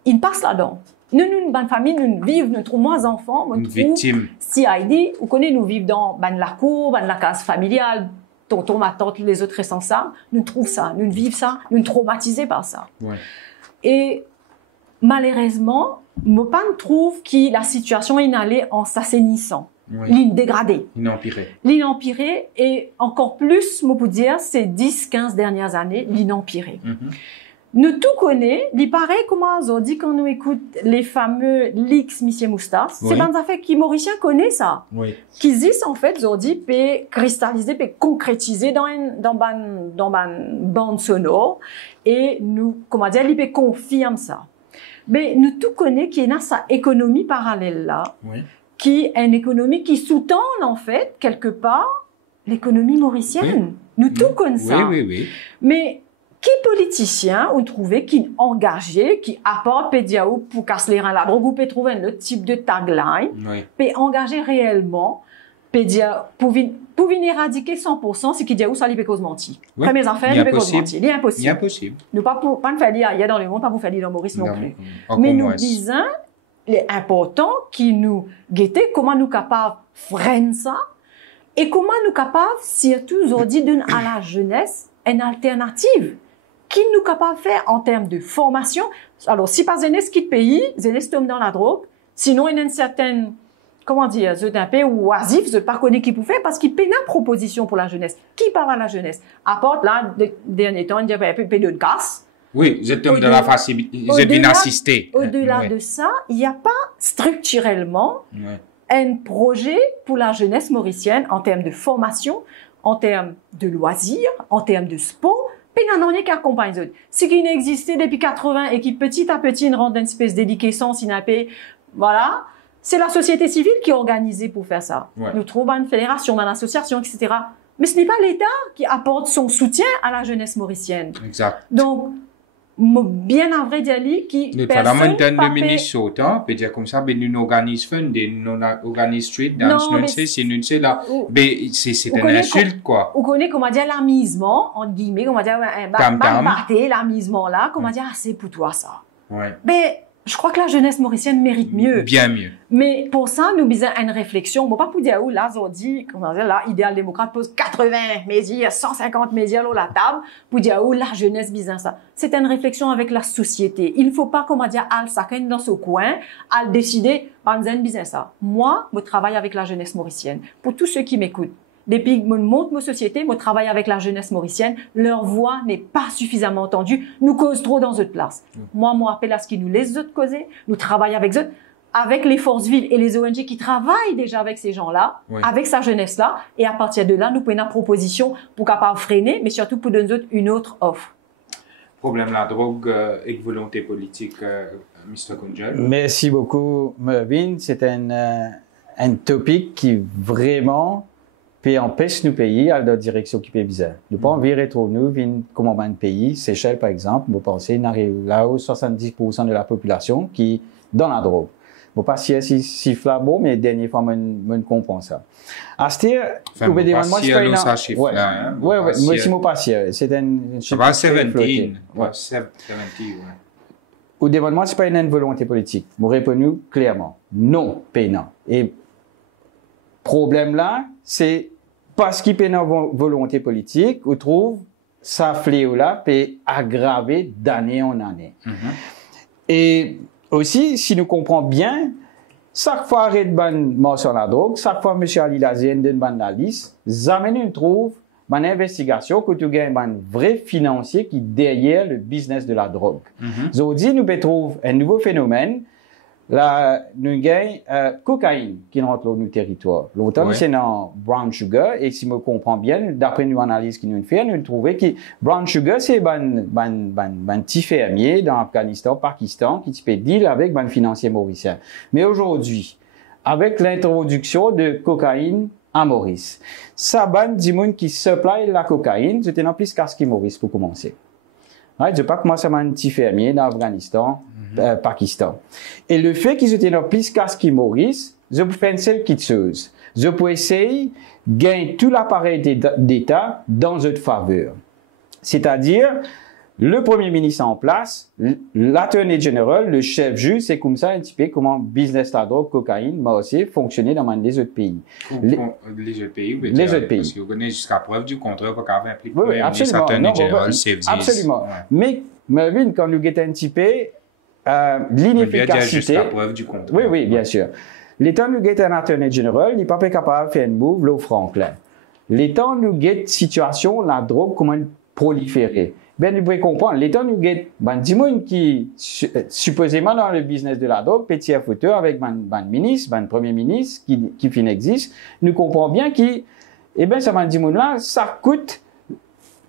ils passent là-dedans. Nous, une bonne famille, nous vivons, nous trouvons moins enfants, nous victime. CID, vous connaissez, nous vivons dans la cour, dans la case familiale, tonton, ma tante, les autres responsables, nous trouvons ça, nous vivons ça, nous traumatisés par ça. Et, malheureusement, Mopan trouve que la situation est allée en s'assainissant. L'île dégradée. L'île empirée et encore plus, moi, pour dire, ces 10-15 dernières années, l'île empirée. Nous tout connaissons, il paraît comment on dit quand nous écoute les fameux leaks Monsieur Moustas, c'est des affaires qui Mauriciens connaissent ça. Qui disent en fait, on dit, peut cristalliser, peut concrétiser dans une bande sonore et nous, comment dire, il peut confirme ça. Mais nous tout connaissons qu'il y a sa économie parallèle là. Qui est une économie qui sous-tend, en fait, quelque part, l'économie mauricienne. Nous tout connaissons ça. Mais qui politicien ont trouvé qui engagé, qui apporte Pédiaou pour casser les reins la drogue ou peut trouver un autre type de tagline, peut engager réellement peut dire, pour venir éradiquer 100%, c'est qu'il dit où ça, il peut mentir. Oui. Première affaire, il peut mentir. Il est impossible. Il est impossible. Nous pas faire dire, il y a dans le monde, pas pour faire dire dans Maurice non plus. Encore Mais nous moins. disons, il est important qui nous guetter comment nous capables freiner ça et comment nous capables, surtout aujourd'hui, donner à la jeunesse une alternative qui nous capables de faire en termes de formation. Alors, si pas jeunesse quitte pays, jeunesse tombe dans la drogue, sinon il y a une certaine, comment dire, c'est un peu oisif, je ne sais pas connaître qui peut faire parce qu'il paie une proposition pour la jeunesse. Qui parle à la jeunesse? Apporte là, dernier temps, il y a un peu de casse. Oui, je tombe dans la facilité, je viens assister. Au-delà de ça, il n'y a pas structurellement un projet pour la jeunesse mauricienne en termes de formation, en termes de loisirs, en termes de sport. Puis il y en a qui accompagnent les autres. Ce qui n'existait depuis 80 et qui petit à petit rend une espèce d'éducation, voilà. C'est la société civile qui est organisée pour faire ça. Ouais. Nous trouvons une fédération, une association, etc. Mais ce n'est pas l'État qui apporte son soutien à la jeunesse mauricienne. Exact. Donc, bien en vrai d'Ali qui le parlement de Minnesota peut dire comme ça ben nous organisons nous organisons street dance nous c'est là ben c'est une insulte quoi. On connaît comment dire l'amusement entre guillemets comment dire l'amusement là comment dire c'est pour toi ça. Ouais. Ben je crois que la jeunesse mauricienne mérite mieux. Bien mieux. Mais pour ça, nous besoin une réflexion. Bon, pas pour dire où, là, on dit, comment dire, là, idéal démocrate pose 80 médias, 150 médias, là, la table, pour dire où la jeunesse besoin ça. C'est une réflexion avec la société. Il ne faut pas, comment dire, al chacun dans son coin, al décider, banzen besoin ça. Moi, je travaille avec la jeunesse mauricienne. Pour tous ceux qui m'écoutent. Depuis que je monte ma société, je travaille avec la jeunesse mauricienne. Leur voix n'est pas suffisamment entendue. Nous causons trop dans notre place. Moi, je rappelle à ce qui nous laisse autres causer. Nous travaillons avec eux, avec les forces vives et les ONG qui travaillent déjà avec ces gens-là, avec sa jeunesse-là. Et à partir de là, nous pouvons une proposition pour capable freiner, mais surtout pour donner une autre offre. Problème la drogue et volonté politique, Mr. Kunjel. Merci beaucoup, Mervyn. C'est un topic qui vraiment peut empêcher nos pays à la direction qui peut bizarre. Nous pas envie de retrouver nous, comme un pays, Seychelles par exemple, vous pensez, là où 70% de la population qui est dans la drogue. Vous pas si flabo, mais dernière fois, je comprends ça. Astir, vous pouvez dire, moi, je fais une, moi, si je pas c'est un, ça va 17, ouais. Au développement, c'est pas une volonté politique. Vous répondez clairement, non, payant. Et problème là, c'est parce qu'il y a une volonté politique, on trouve ça fléau là peut aggraver d'année en année. Et aussi, si nous comprenons bien, chaque fois arrête ban mort sur la drogue, chaque fois monsieur Ali Lazien donne ban la liste, jamais nous trouve une investigation que tu gagnes un vrai financier qui est derrière le business de la drogue. Aujourd'hui, nous pouvons trouver un nouveau phénomène. Là, nous gagnons cocaïne qui rentre dans nos territoires. Longtemps, c'est dans brown sugar, et si je me comprends bien, d'après nos analyses qui nous fait, nous trouvons que brown sugar, c'est un petit fermier dans l'Afghanistan, Pakistan, qui peut deal avec un financier mauricien. Mais aujourd'hui, avec l'introduction de cocaïne à Maurice, ça ban du monde qui supply la cocaïne, c'était en plus qu'à Maurice pour commencer. Ouais, je ne sais pas comment ça m'a un petit fermier dans l'Afghanistan, Pakistan. Et le fait qu'ils étaient dans plus qu'à Maurice, je peux faire une seule petite chose. Je peux essayer de gagner tout l'appareil d'État dans notre faveur. C'est-à-dire, le Premier ministre en place, l'Attorney General, le chef juge, c'est comme ça un petit peu comment business la drogue, cocaïne, mais aussi fonctionner dans les autres pays. Les autres pays, oui. Les autres pays. Parce qu'on connaît jusqu'à preuve du contraire, pas qu'avant impliqué. Oui, absolument. L'Attorney General, c'est absolument. Mais, Mervyn, quand nous guettons un petit peu, l'inefficacité. Jusqu'à preuve du contraire. Oui, bien sûr. L'État nous guette un Attorney General, il n'est pas capable de faire une move, l'eau Franklin. L'État nous guette situation, la drogue, comment proliférer. Ben, vous pouvez comprendre, l'État nous guette, du monde qui, supposément dans le business de la drogue, petit à photo avec ministre, premier ministre, qui fin existe, nous comprenons bien que, ça du monde là, ça coûte,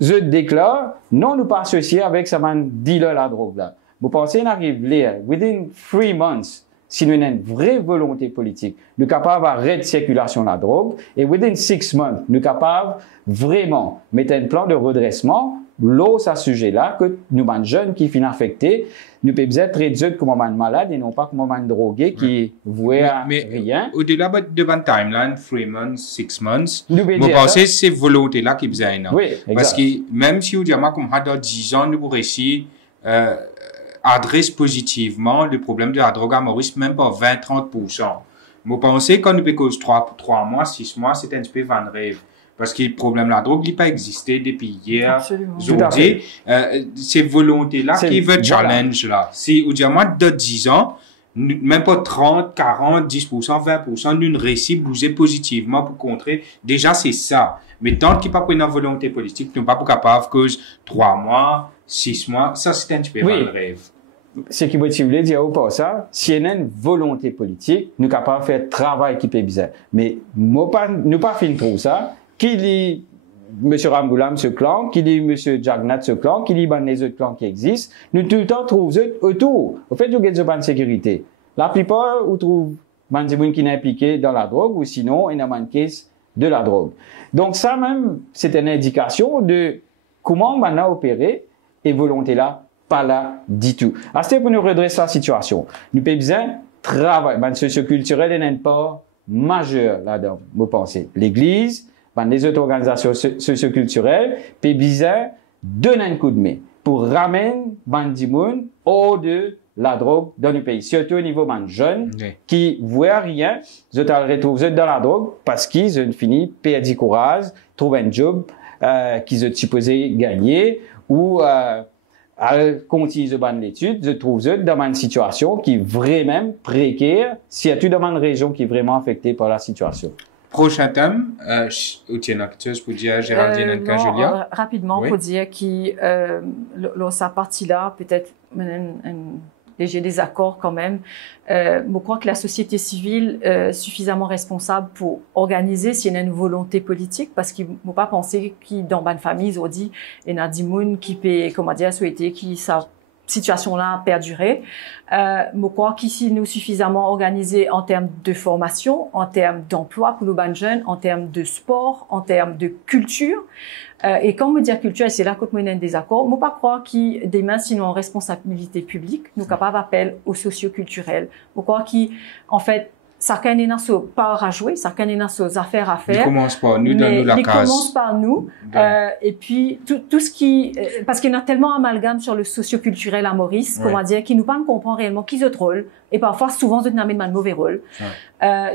je déclare, non, nous pas associés avec ça dealer la drogue là. Vous pensez, on arrive là, within 3 months, si nous avons une vraie volonté politique, nous sommes capables d'arrêter la circulation de la drogue, et within 6 months, nous sommes capables vraiment mettre un plan de redressement, l'os à ce sujet-là, que nous, les jeunes qui finissent affectés, nous pouvons être réduits comme un malade et non pas comme un drogué qui vouait à rien. Au-delà de la timeline, 3 months, 6 months, Nous je pense que c'est volonté-là qui besoin. Oui, exact. Parce que même si vous dites comme dans 10 ans, nous pourrons réussir adresser positivement le problème de la drogue à Maurice, même pas 20-30%. Je pense que quand nous cause 3 mois, 6 mois, c'est un peu van rêve. Parce que le problème de la drogue n'a pas existé depuis hier. Absolument. Aujourd'hui, c'est volonté-là qui veut challenge là. Si, ou dire, moi, de 10 ans, même pas 30, 40, 10%, 20%, nous réussissons à bouger positivement pour contrer. Déjà, c'est ça. Mais tant qu'il n'y a pas une volonté politique, nous ne sommes pas capables de cause 3 mois, 6 mois. Ça, c'est un petit peu le rêve. Ce qui veut dire ou pas ça, si il y a une volonté politique, nous sommes capables de faire le travail qui peut bizarre. Mais nous pas fin trop ça. Qui dit M. Ramgoulam ce clan, qui dit M. Jagnat ce clan, qui dit les autres clans qui existent, nous tout le temps trouvons autour. Au fait, nous avons une sécurité. La plupart, nous trouvons des gens qui sont impliqués dans la drogue ou sinon, il y a un case de la drogue. Donc ça même, c'est une indication de comment on a opéré et volonté là, pas là du tout. C'est pour nous redresser la situation. Nous avons besoin de travail. Le socio-culturel est un pas majeur là-dedans, vous pensez. L'Église, les autres organisations socioculturelles, puis besoin donner un coup de main pour ramener les gens hors de la drogue dans le pays. Surtout au niveau des jeunes qui ne voient rien, ils se retrouvent dans la drogue parce qu'ils ont fini perdre du courage, trouver un job qu'ils ont supposé gagner ou à continuer l'étude, ils se trouvent dans une situation qui est vraiment précaire, s'il y a tout dans une région qui est vraiment affectée par la situation. Prochain thème, ou tiens, quelque chose pour dire Géraldine et Julia? Rapidement, pour dire que dans sa partie-là, peut-être un léger désaccord quand même. Je crois que la société civile est suffisamment responsable pour organiser s'il y a une volonté politique, parce qu'il ne faut pas penser que dans une famille, ils ont dit, il y a des gens qui peuvent, comment dire, souhaiter que ça situation-là perdurer. Je crois qu'ici, nous suffisamment organisés en termes de formation, en termes d'emploi pour les jeunes, en termes de sport, en termes de culture. Et quand on dit culture, et c'est là que nous avons un désaccord, je ne pas croire que demain, sinon en responsabilité publique, nous sommes capables d'appel au socio-culturel. Je crois qu'en fait, chacun a ses parts à jouer, chacun a ses affaires à faire. Il commence par nous, donne-nous la case. Il commence par nous. Et puis, tout ce qui, parce qu'il y a tellement amalgame sur le socio-culturel à Maurice, comment dire, qui nous pas comprend réellement qui est rôle. Et parfois, souvent, ils n'amènent pas de mauvais rôle.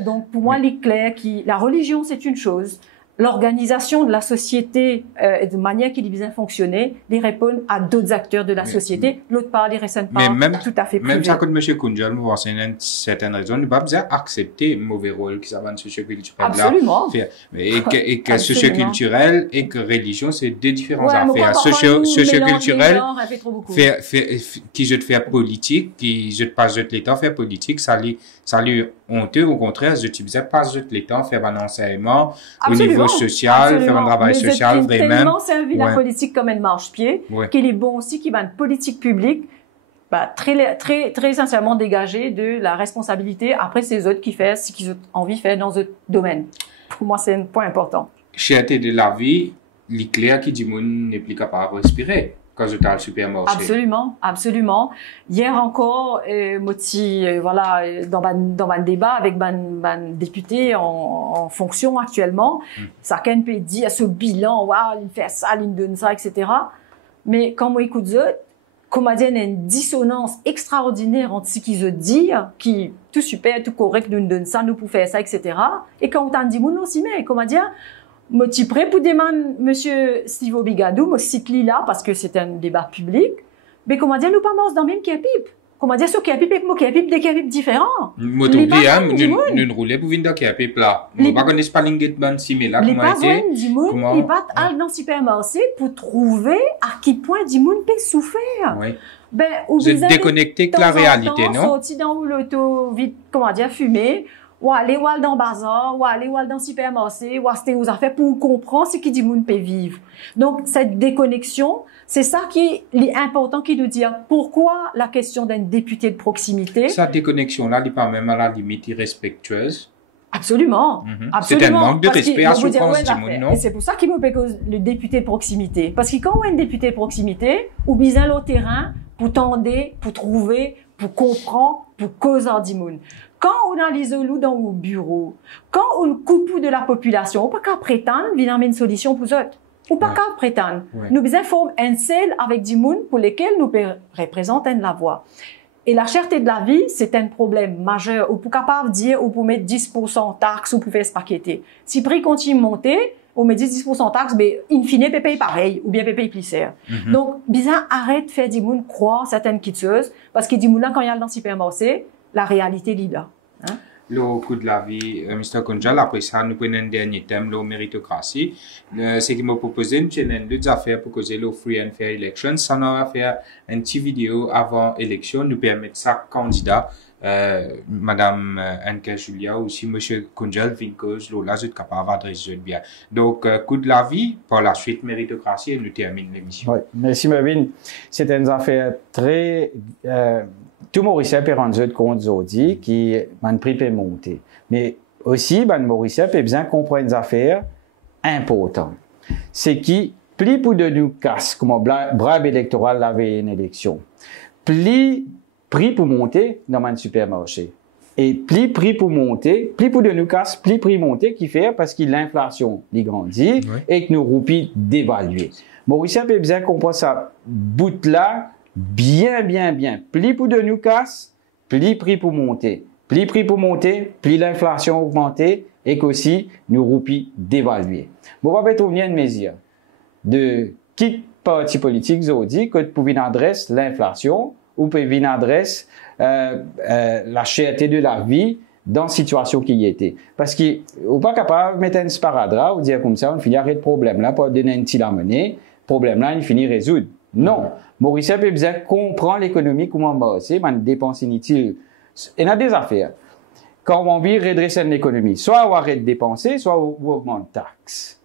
Donc, pour moi, il est clair que la religion, c'est une chose. L'organisation de la société de manière qu'il bien fonctionner, les répondent à d'autres acteurs de la société. L'autre part, les répondent pas tout à fait privé. Même ça, quand M. Kunjal me voit, c'est une certaine raison, nous pas besoin accepter le mauvais rôle qui s'avance socioculturel. Absolument. Et que socioculturel et que religion, c'est deux différentes affaires. Socioculturel, qui je te fais politique, qui je te passe de l'État faire politique, ça lui honteux. Au contraire, je te disais pas de l'État faire un enseignement au niveau social, faire un travail social, vraiment. Tellement servi la politique comme un marche-pied, qu'il est bon aussi qu'il y ait une politique publique, très sincèrement dégagée de la responsabilité après ces autres qui font ce qu'ils ont envie de faire dans ce domaine. Pour moi, c'est un point important. Cherté de la vie, l'éclair qui dit moun n'est plus capable de respirer quand je t'ai le supermarché. Absolument, absolument. Hier encore, voilà, dans un débat avec un député en fonction actuellement, chacun peut dire à ce bilan, waouh, il fait ça, il donne ça, etc. Mais quand on écoute ça, comment dire, il y a une dissonance extraordinaire entre ce qu'ils disent, qui tout super, tout correct, nous donne ça, nous pouvons faire ça, etc. Et quand on dit, moun aussi, mais comment dire, je suis prêt pour demander Monsieur Steve Obigadou, je cite là parce que c'est un débat public. Mais comment dire, nous pas dans le même Képipe. Comment dire, ce Képipe et moi Képipe, des Képipe différents. Moi, tu dis, nous roulons pour venir dans Képipe là. Nous ne connaissons pas l'ingétement similaire. Les pas gens ils partent dans le supermarché pour trouver à quel point du monde peut souffrir. Oui. Vous êtes déconnecté de la réalité, non? Sorti dans l'auto, vite, comment dire, fumer. Ou aller dans le bazar, ou aller dans le supermarché, ou acheter aux affaires pour comprendre ce que du monde peut vivre. Donc, cette déconnexion, c'est ça qui est important, qui nous dit pourquoi la question d'un député de proximité. Cette déconnexion-là, elle n'est pas même à la limite irrespectueuse. Absolument. C'est un manque de respect à ce qu'on se dit, non? Et c'est pour ça qu'il me paye le député de proximité. Parce que quand on est un député de proximité, ou bien le terrain pour tendre, pour trouver, pour comprendre, pour causer d'imoun. Quand on a l'isolou dans le bureau, quand on coupe de la population, on peut pas prétendre venir une solution pour eux. Ou pas qu'à prétendre. Nous besoin former un seul avec des gens pour lesquels nous représentons la voix. Et la cherté de la vie, c'est un problème majeur. Ou pour capable dire, ou pour mettre 10% taxes, ou pour faire ce paqueter. Si le prix continue de monter, on met 10% taxes, mais in fine, paye pareil, ou bien paye plus cher. Donc, bizarre, arrête de faire des gens croire certaines quitteuses, parce que des gens là, quand il y a dans le supermarché, la réalité est là. Hein? Le coût de la vie, Mr. Kunjal, après ça, nous prenons un dernier thème, la méritocratie. Ce qui m'a proposé, c'est deux affaires pour causer le free and fair election. Ça, on va faire une petite vidéo avant l'élection, nous permettre ça candidat, Madame Anke Julia, aussi Monsieur Kunjal, Vincos, Lola, vous êtes capable d'adresser bien. Donc, coût de la vie, par la suite, méritocratie, et nous terminons l'émission. Oui, merci, Marvin. C'est une affaire très, tout Mauricien peut rendre compte aujourd'hui qui man prix peut monter. Mais aussi, Mauricien peut bien comprendre des affaires importantes. C'est qui, plus pour de nous casse, comme brave électoral l'avait une élection, plus prix pour monter dans un supermarché. Et plus prix pour monter, plus pour de nous casse, plus prix monter qui fait parce que l'inflation grandit et que nos roupies dévaluent. Mauricien peut bien comprendre ça bout là, bien. Plus pour de nous casse, plus prix pour monter. Plus prix pour monter, plus l'inflation augmenter et qu'aussi nous roupies dévaluer. Bon, on va peut-être revenir une mesure de qui parti politique dit que pour une adresse l'inflation ou pour une adresse la cherté de la vie dans la situation qui y était. Parce que on pas capable de mettre un sparadrap ou dire comme ça, on finit arrêter le problème là pour donner un petit la monnaie, problème là, il finit résoudre. Non. Mauricien peut bien comprendre l'économie, comment marcher, man dépense inutile. Il y a des affaires. Quand on veut redresser l'économie, soit on arrête de dépenser, soit on augmente taxes.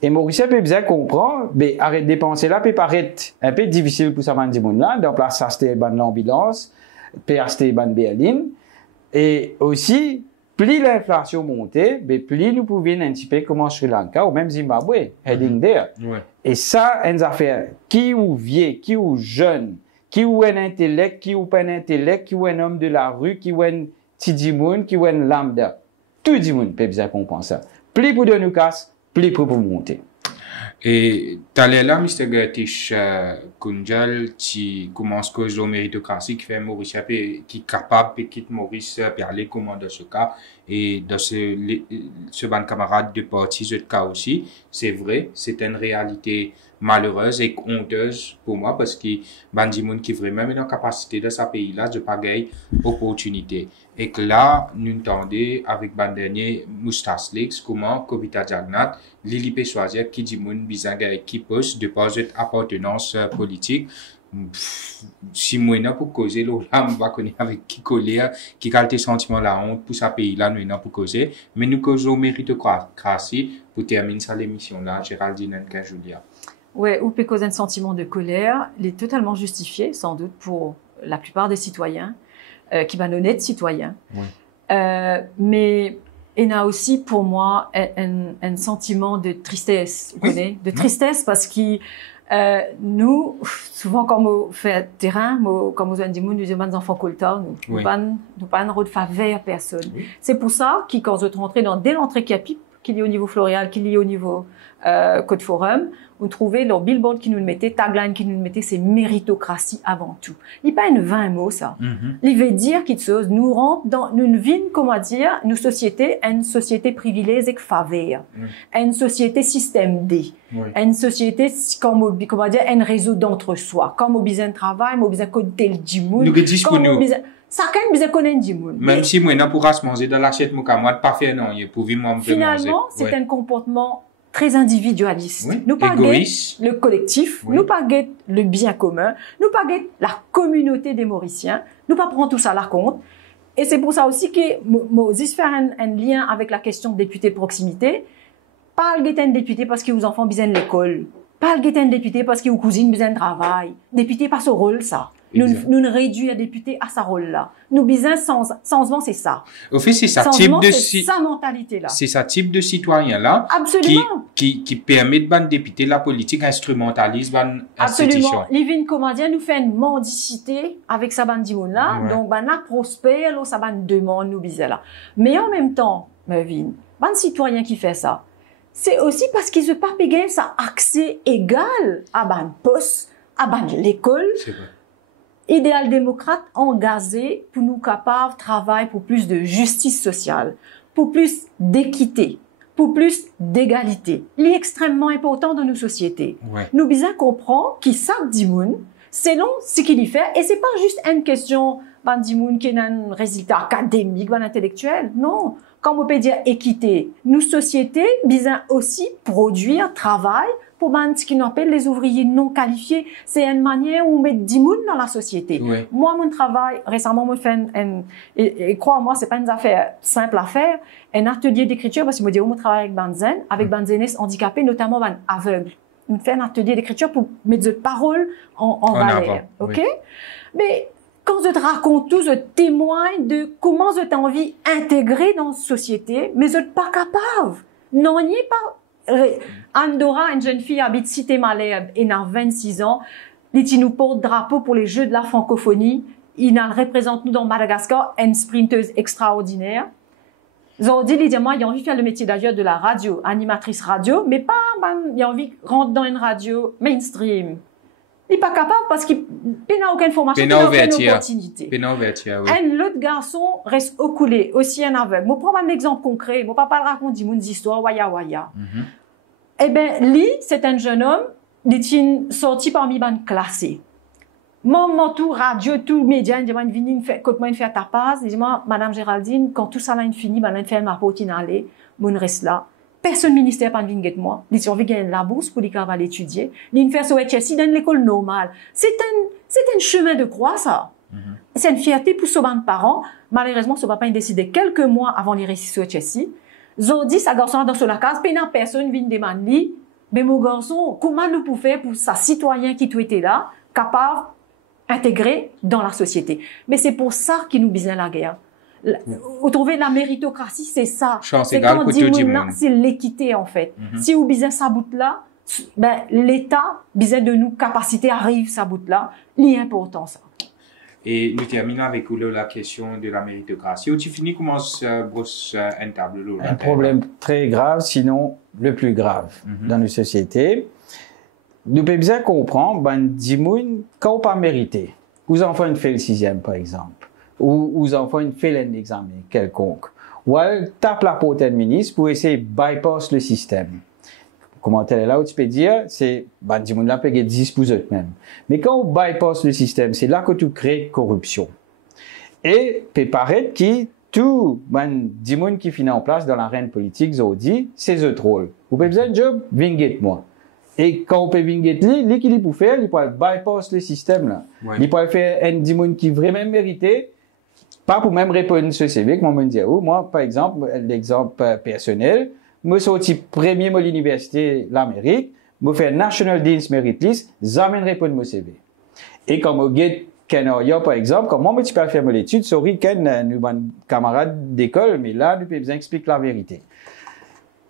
Et Mauricien peut bien comprendre, mais arrête de dépenser là peut paraître un peu difficile pour ça vendre monde là, donc là ça c'était bonne l'ambulance, peut acheter bonne berline et aussi plus l'inflation montait, mais plus nous pouvions un petit peu comme Sri Lanka ou même Zimbabwe, heading there. Et ça, une affaire, qui ou vieux, qui ou jeune, qui ou un intellect, qui ou pas un intellect, qui ou un homme de la rue, qui ou un petit monde, qui ou un lambda. Tout le monde peut bien comprendre ça. Plus pour de nous casse, plus pour monter. Et t'allais là, Mr. Gertish Kunjal, qui commence cause de méritocratie, qui fait Maurice, qui est capable, de quitter Maurice, parler comment dans ce cas, et dans ce ban camarade de parti, ce cas aussi, c'est vrai, c'est une réalité malheureuse et honteuse pour moi, parce que Bandimoun qui vraiment est en capacité de sa pays là, de pas gagner opportunité. Et que là, nous entendons avec ban dernier Moustache Leaks, comment Kobita Jagnat, Lili peut choisir qui dit moun bizanga qui pose de par cette appartenance politique. Si moi pour causer là on va connaître avec qui colère qui qualité sentiment la honte pour sa pays là nous pour causer mais nous causons méritocratie pour terminer ça l'émission là Géraldine Anke Julia. Ouais, ou peut causer un sentiment de colère, il est totalement justifié sans doute pour la plupart des citoyens qui va honnêtes citoyens. Mais il y a aussi pour moi un sentiment de tristesse, vous connaissez, de tristesse parce que nous, souvent, quand on fait terrain, quand on dit nous disons des enfants colta, nous pas un rôle de faveur à personne. C'est pour ça que quand on rentre dès l'entrée Capip, qu'il y a au niveau Florial, qu'il y a au niveau Code Forum, on trouvait leur billboard qui nous mettait, tagline qui nous mettait, c'est méritocratie avant tout. Il n'y a pas une 20 mots, ça. Il veut dire quelque chose. Nous rentre dans une vie, comment dire, une société privilégiée et faveur. Une société système D. Une société, comment dire, un réseau d'entre-soi. Comme au besoin de travail, au besoin de côté le djimoun. Nous disons pour nous. Ça quand même besoin connaître djimoun. Même si moi, on pourra se manger dans l'assiette, moi, pas faire non, il pour vivre manger. Finalement, c'est un comportement très individualiste. Nous pas le collectif, nous pas le bien commun, nous pas la communauté des Mauriciens, nous pas prendre tout ça à la compte. Et c'est pour ça aussi que Moses faire un lien avec la question de député de proximité. Pas le un député parce que vos enfants besoin de l'école. Pas le un député parce que vos cousines besoin de travail. Député pas ce rôle, ça. Nous réduire député à sa rôle-là. Nous bisons changement, c'est ça. Au fait, c'est ça sa mentalité-là. C'est ça type de citoyen-là. Absolument. Qui permet de ban député la politique instrumentalise ban institution. Absolument. Livin Commandien nous fait une mendicité avec sa bande là. Donc, ban la prospère, là, sa bande demande, nous bisons là. Mais en même temps, Mervyn, ban citoyen qui fait ça, c'est aussi parce qu'ils ne pas payer ça accès égal à ban poste, à ban l'école. C'est vrai. Idéal démocrate engagé pour nous capables de travailler pour plus de justice sociale, pour plus d'équité, pour plus d'égalité. C'est extrêmement important dans nos sociétés. Ouais. Nous bien comprendre qui ça dimoun, selon ce qu'il y fait, et c'est pas juste une question dimoun qui a un résultat académique, intellectuel. Non. Comme on peut dire équité, nos sociétés bien aussi produire travail pour ce qu'on appelle les ouvriers non qualifiés. C'est une manière où on met 10 moun dans la société. Ouais. Moi, mon travail, récemment, moi, fait et crois-moi, c'est pas une affaire simple à faire, un atelier d'écriture, parce que moi, on travaille avec Banzenes handicapés, notamment aveugles. On fait un atelier d'écriture pour mettre des paroles en valeur. OK? Oui. Mais, quand je te raconte tout, je témoigne de comment je t'ai envie d'intégrer dans la société, mais je n'êtes pas capable. Non, il n'y est pas. Andorra, une jeune fille habite Cité Malherbe, et n'a 26 ans. Il nous porte drapeau pour les Jeux de la francophonie. Il représente nous dans Madagascar, une sprinteuse extraordinaire. Aujourd'hui, il dit, moi, il a envie de faire le métier d'ailleurs de la radio, animatrice radio, mais pas, il a envie de rentrer dans une radio mainstream. Il n'est pas capable parce qu'il n'a aucune formation, il n'a aucune opportunité. Oui. Un autre garçon reste oculé, aussi un aveugle. Je prends un exemple concret. Mon papa raconte des histoires, waya. Eh ben, lui, c'est un jeune homme, il est sorti parmi les classés. Mon tout radio, tout média, il dit, quand moi, faire ta passe, il dit, Madame Géraldine, quand tout ça là, fini, il fait ma routine aller, mon reste là. Personne ministère pas vient moi. Ils ont gagné la bourse pour les capables d'étudier. Ils faire sur HSI dans l'école normale. C'est un chemin de croix, ça. C'est une fierté pour ce de parents. Malheureusement, ce papa a décidé quelques mois avant les récits sur HSI. Zodi, sa garçon dans la case, personne vient demander, mais mon garçon, comment nous pouvons faire pour sa citoyen qui tout était là, capable d'intégrer dans la société. Mais c'est pour ça qu'il nous besoin la guerre. Vous trouvez la méritocratie, c'est ça. C'est quand on dit c'est l'équité, en fait. Si vous besoin sa bout là, ben, l'État besoin de nous capacité à arriver sa bout là. L'important, ça. Et nous terminons avec la question de la méritocratie. Tu finis comment brosse une table là? Un problème très grave, sinon le plus grave dans nos sociétés. Nous pouvons bien comprendre, quand on pas mérité, vous enfants une fait le 6e, par exemple, ou vous enfants une fait un examen quelconque, ou elle tape la porte d'un ministre pour essayer de bypass le système. Commentaire là où tu peux dire, c'est, dis-moi là, payer 10 pour eux même. Mais quand on bypass le système, c'est là que tu crées corruption. Et, peut paraître que tout, dis-moi qui finit en place dans l'arène politique, ça dit, c'est eux rôle. Vous pouvez besoin de job, vinguet moi. Et quand on peut vinguet lui, qu'il peut faire, il peut bypass le système là. Ouais. Il peut faire un dis-moi qui vraiment mérité, pas pour même répondre ce CV, que moi me dire, moi, par exemple, l'exemple personnel, moi, sorti premier à l'université l'Amérique, moi fais National Dean's Merit List, j'amène répondre mon CV. Et comme au get Canada, par exemple, comme moi, tu peux faire mon étude, sorry, nous, camarades d'école, mais là, nous pouvons expliquer la vérité.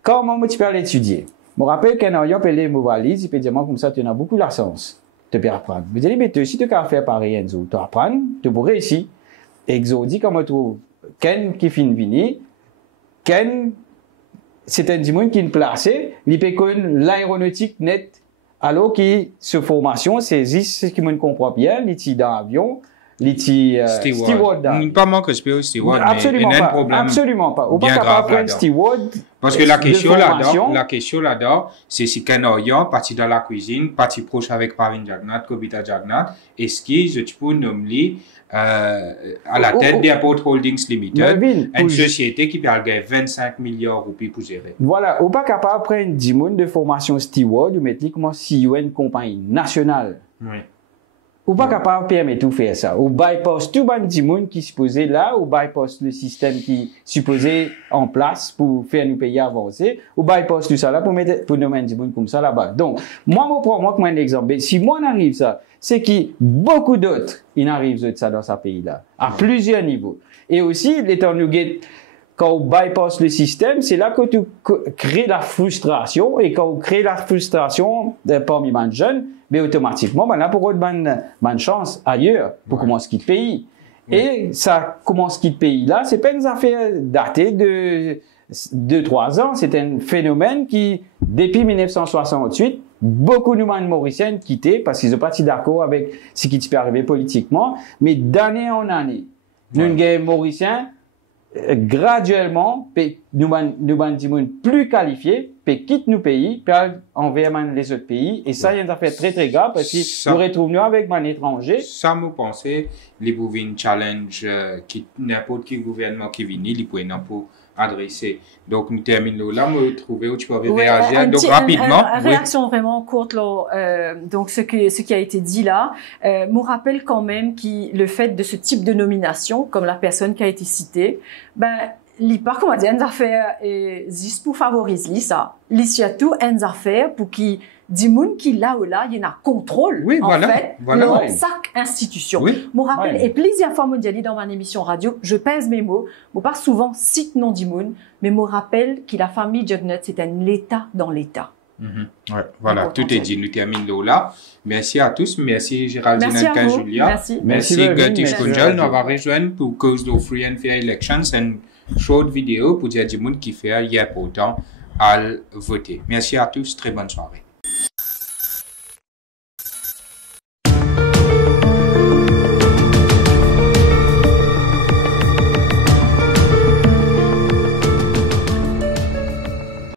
Quand moi, tu peux l'étudier. Je me rappelle Canada, peut les mots valides, il peut dire, moi, comme ça, tu as beaucoup la chance. Tu peux apprendre. Je dis, mais si tu peux faire pareil, Enzo, tu apprends, tu pourrais réussir. Et Exo dit, comme tu trouves, Ken qui finit vini, Ken, c'est un dimanche qui est placé, il peut connaître l'aéronautique net, alors que cette formation, c'est ce qui me comprend bien, il est dans l'avion, il est steward. Pas moi que je peux steward, absolument mais il y a un pas, problème absolument pas. Ou bien pas grave capable de steward. Parce que la question là-dedans, c'est si qu'un Orient, parti dans la cuisine, parti proche avec Parvin Jagnat, Kobita Jagnat, est-ce que tu peux nommer à la tête d'Airport Holdings Limited, une société qui perd 25 milliards de roupies pour gérer. Voilà, ou pas capable de prendre 10 mois de formation steward ou mettre comment si une compagnie nationale. Oui. ou pas capable de permettre de faire ça. Ou bypass tout le monde qui est supposé là, ou bypass le système qui est supposé en place pour faire nos pays avancer, ou bypass tout ça là pour nous mettre du monde comme ça là-bas. Donc, moi, comme un exemple, si moi n'arrive ça, c'est que beaucoup d'autres, ils n'arrivent de ça dans ce pays-là, à plusieurs niveaux. Et aussi, l'étant nous quand on bypass le système, c'est là que tu crées la frustration, et quand on crée la frustration parmi les jeunes, mais automatiquement, là, pour bonne chance ailleurs, pour commencer à quitter le pays. Et ça commence à quitter le pays là, c'est pas une affaire datée de 2-3 ans, c'est un phénomène qui, depuis 1968, beaucoup de Mauriciens quitté parce qu'ils n'ont pas été d'accord avec ce qui peut arriver politiquement, mais d'année en année, nous, Mauriciens, graduellement, nous sommes plus qualifiés, puis quitte nos pays, puis envers les autres pays. Et ça, il y a une affaire très, très grave, parce que nous retrouvons avec un étranger. Ça me pensait, les une challenge, n'importe quel gouvernement qui vient, il peut pour adresser. Donc, nous terminons là, me trouver où tu peux réagir. Donc, rapidement. Une réaction vraiment courte, là. Donc, ce qui a été dit là, me rappelle quand même que le fait de ce type de nomination, comme la personne qui a été citée, par comment dire, une affaire, juste pour favoriser ça. Surtout, une affaire pour qui, du monde qui là ou là, il y a un contrôle, dans chaque institution. Me rappelle, et plusieurs fois, je dis dans ma émission radio, je pèse mes mots, je pas souvent cite non du monde, mais me rappelle que la famille Jugnut, c'est un État dans l'État. Voilà, tout est dit. Nous terminons là. Merci à tous. Merci Géraldine et Julia. Merci Gertish Kunjal. Nous avons rejoint pour cause de Free and Fair Elections, une short vidéo pour dire du monde qui fait hier pourtant à voter. Merci à tous. Très bonne soirée.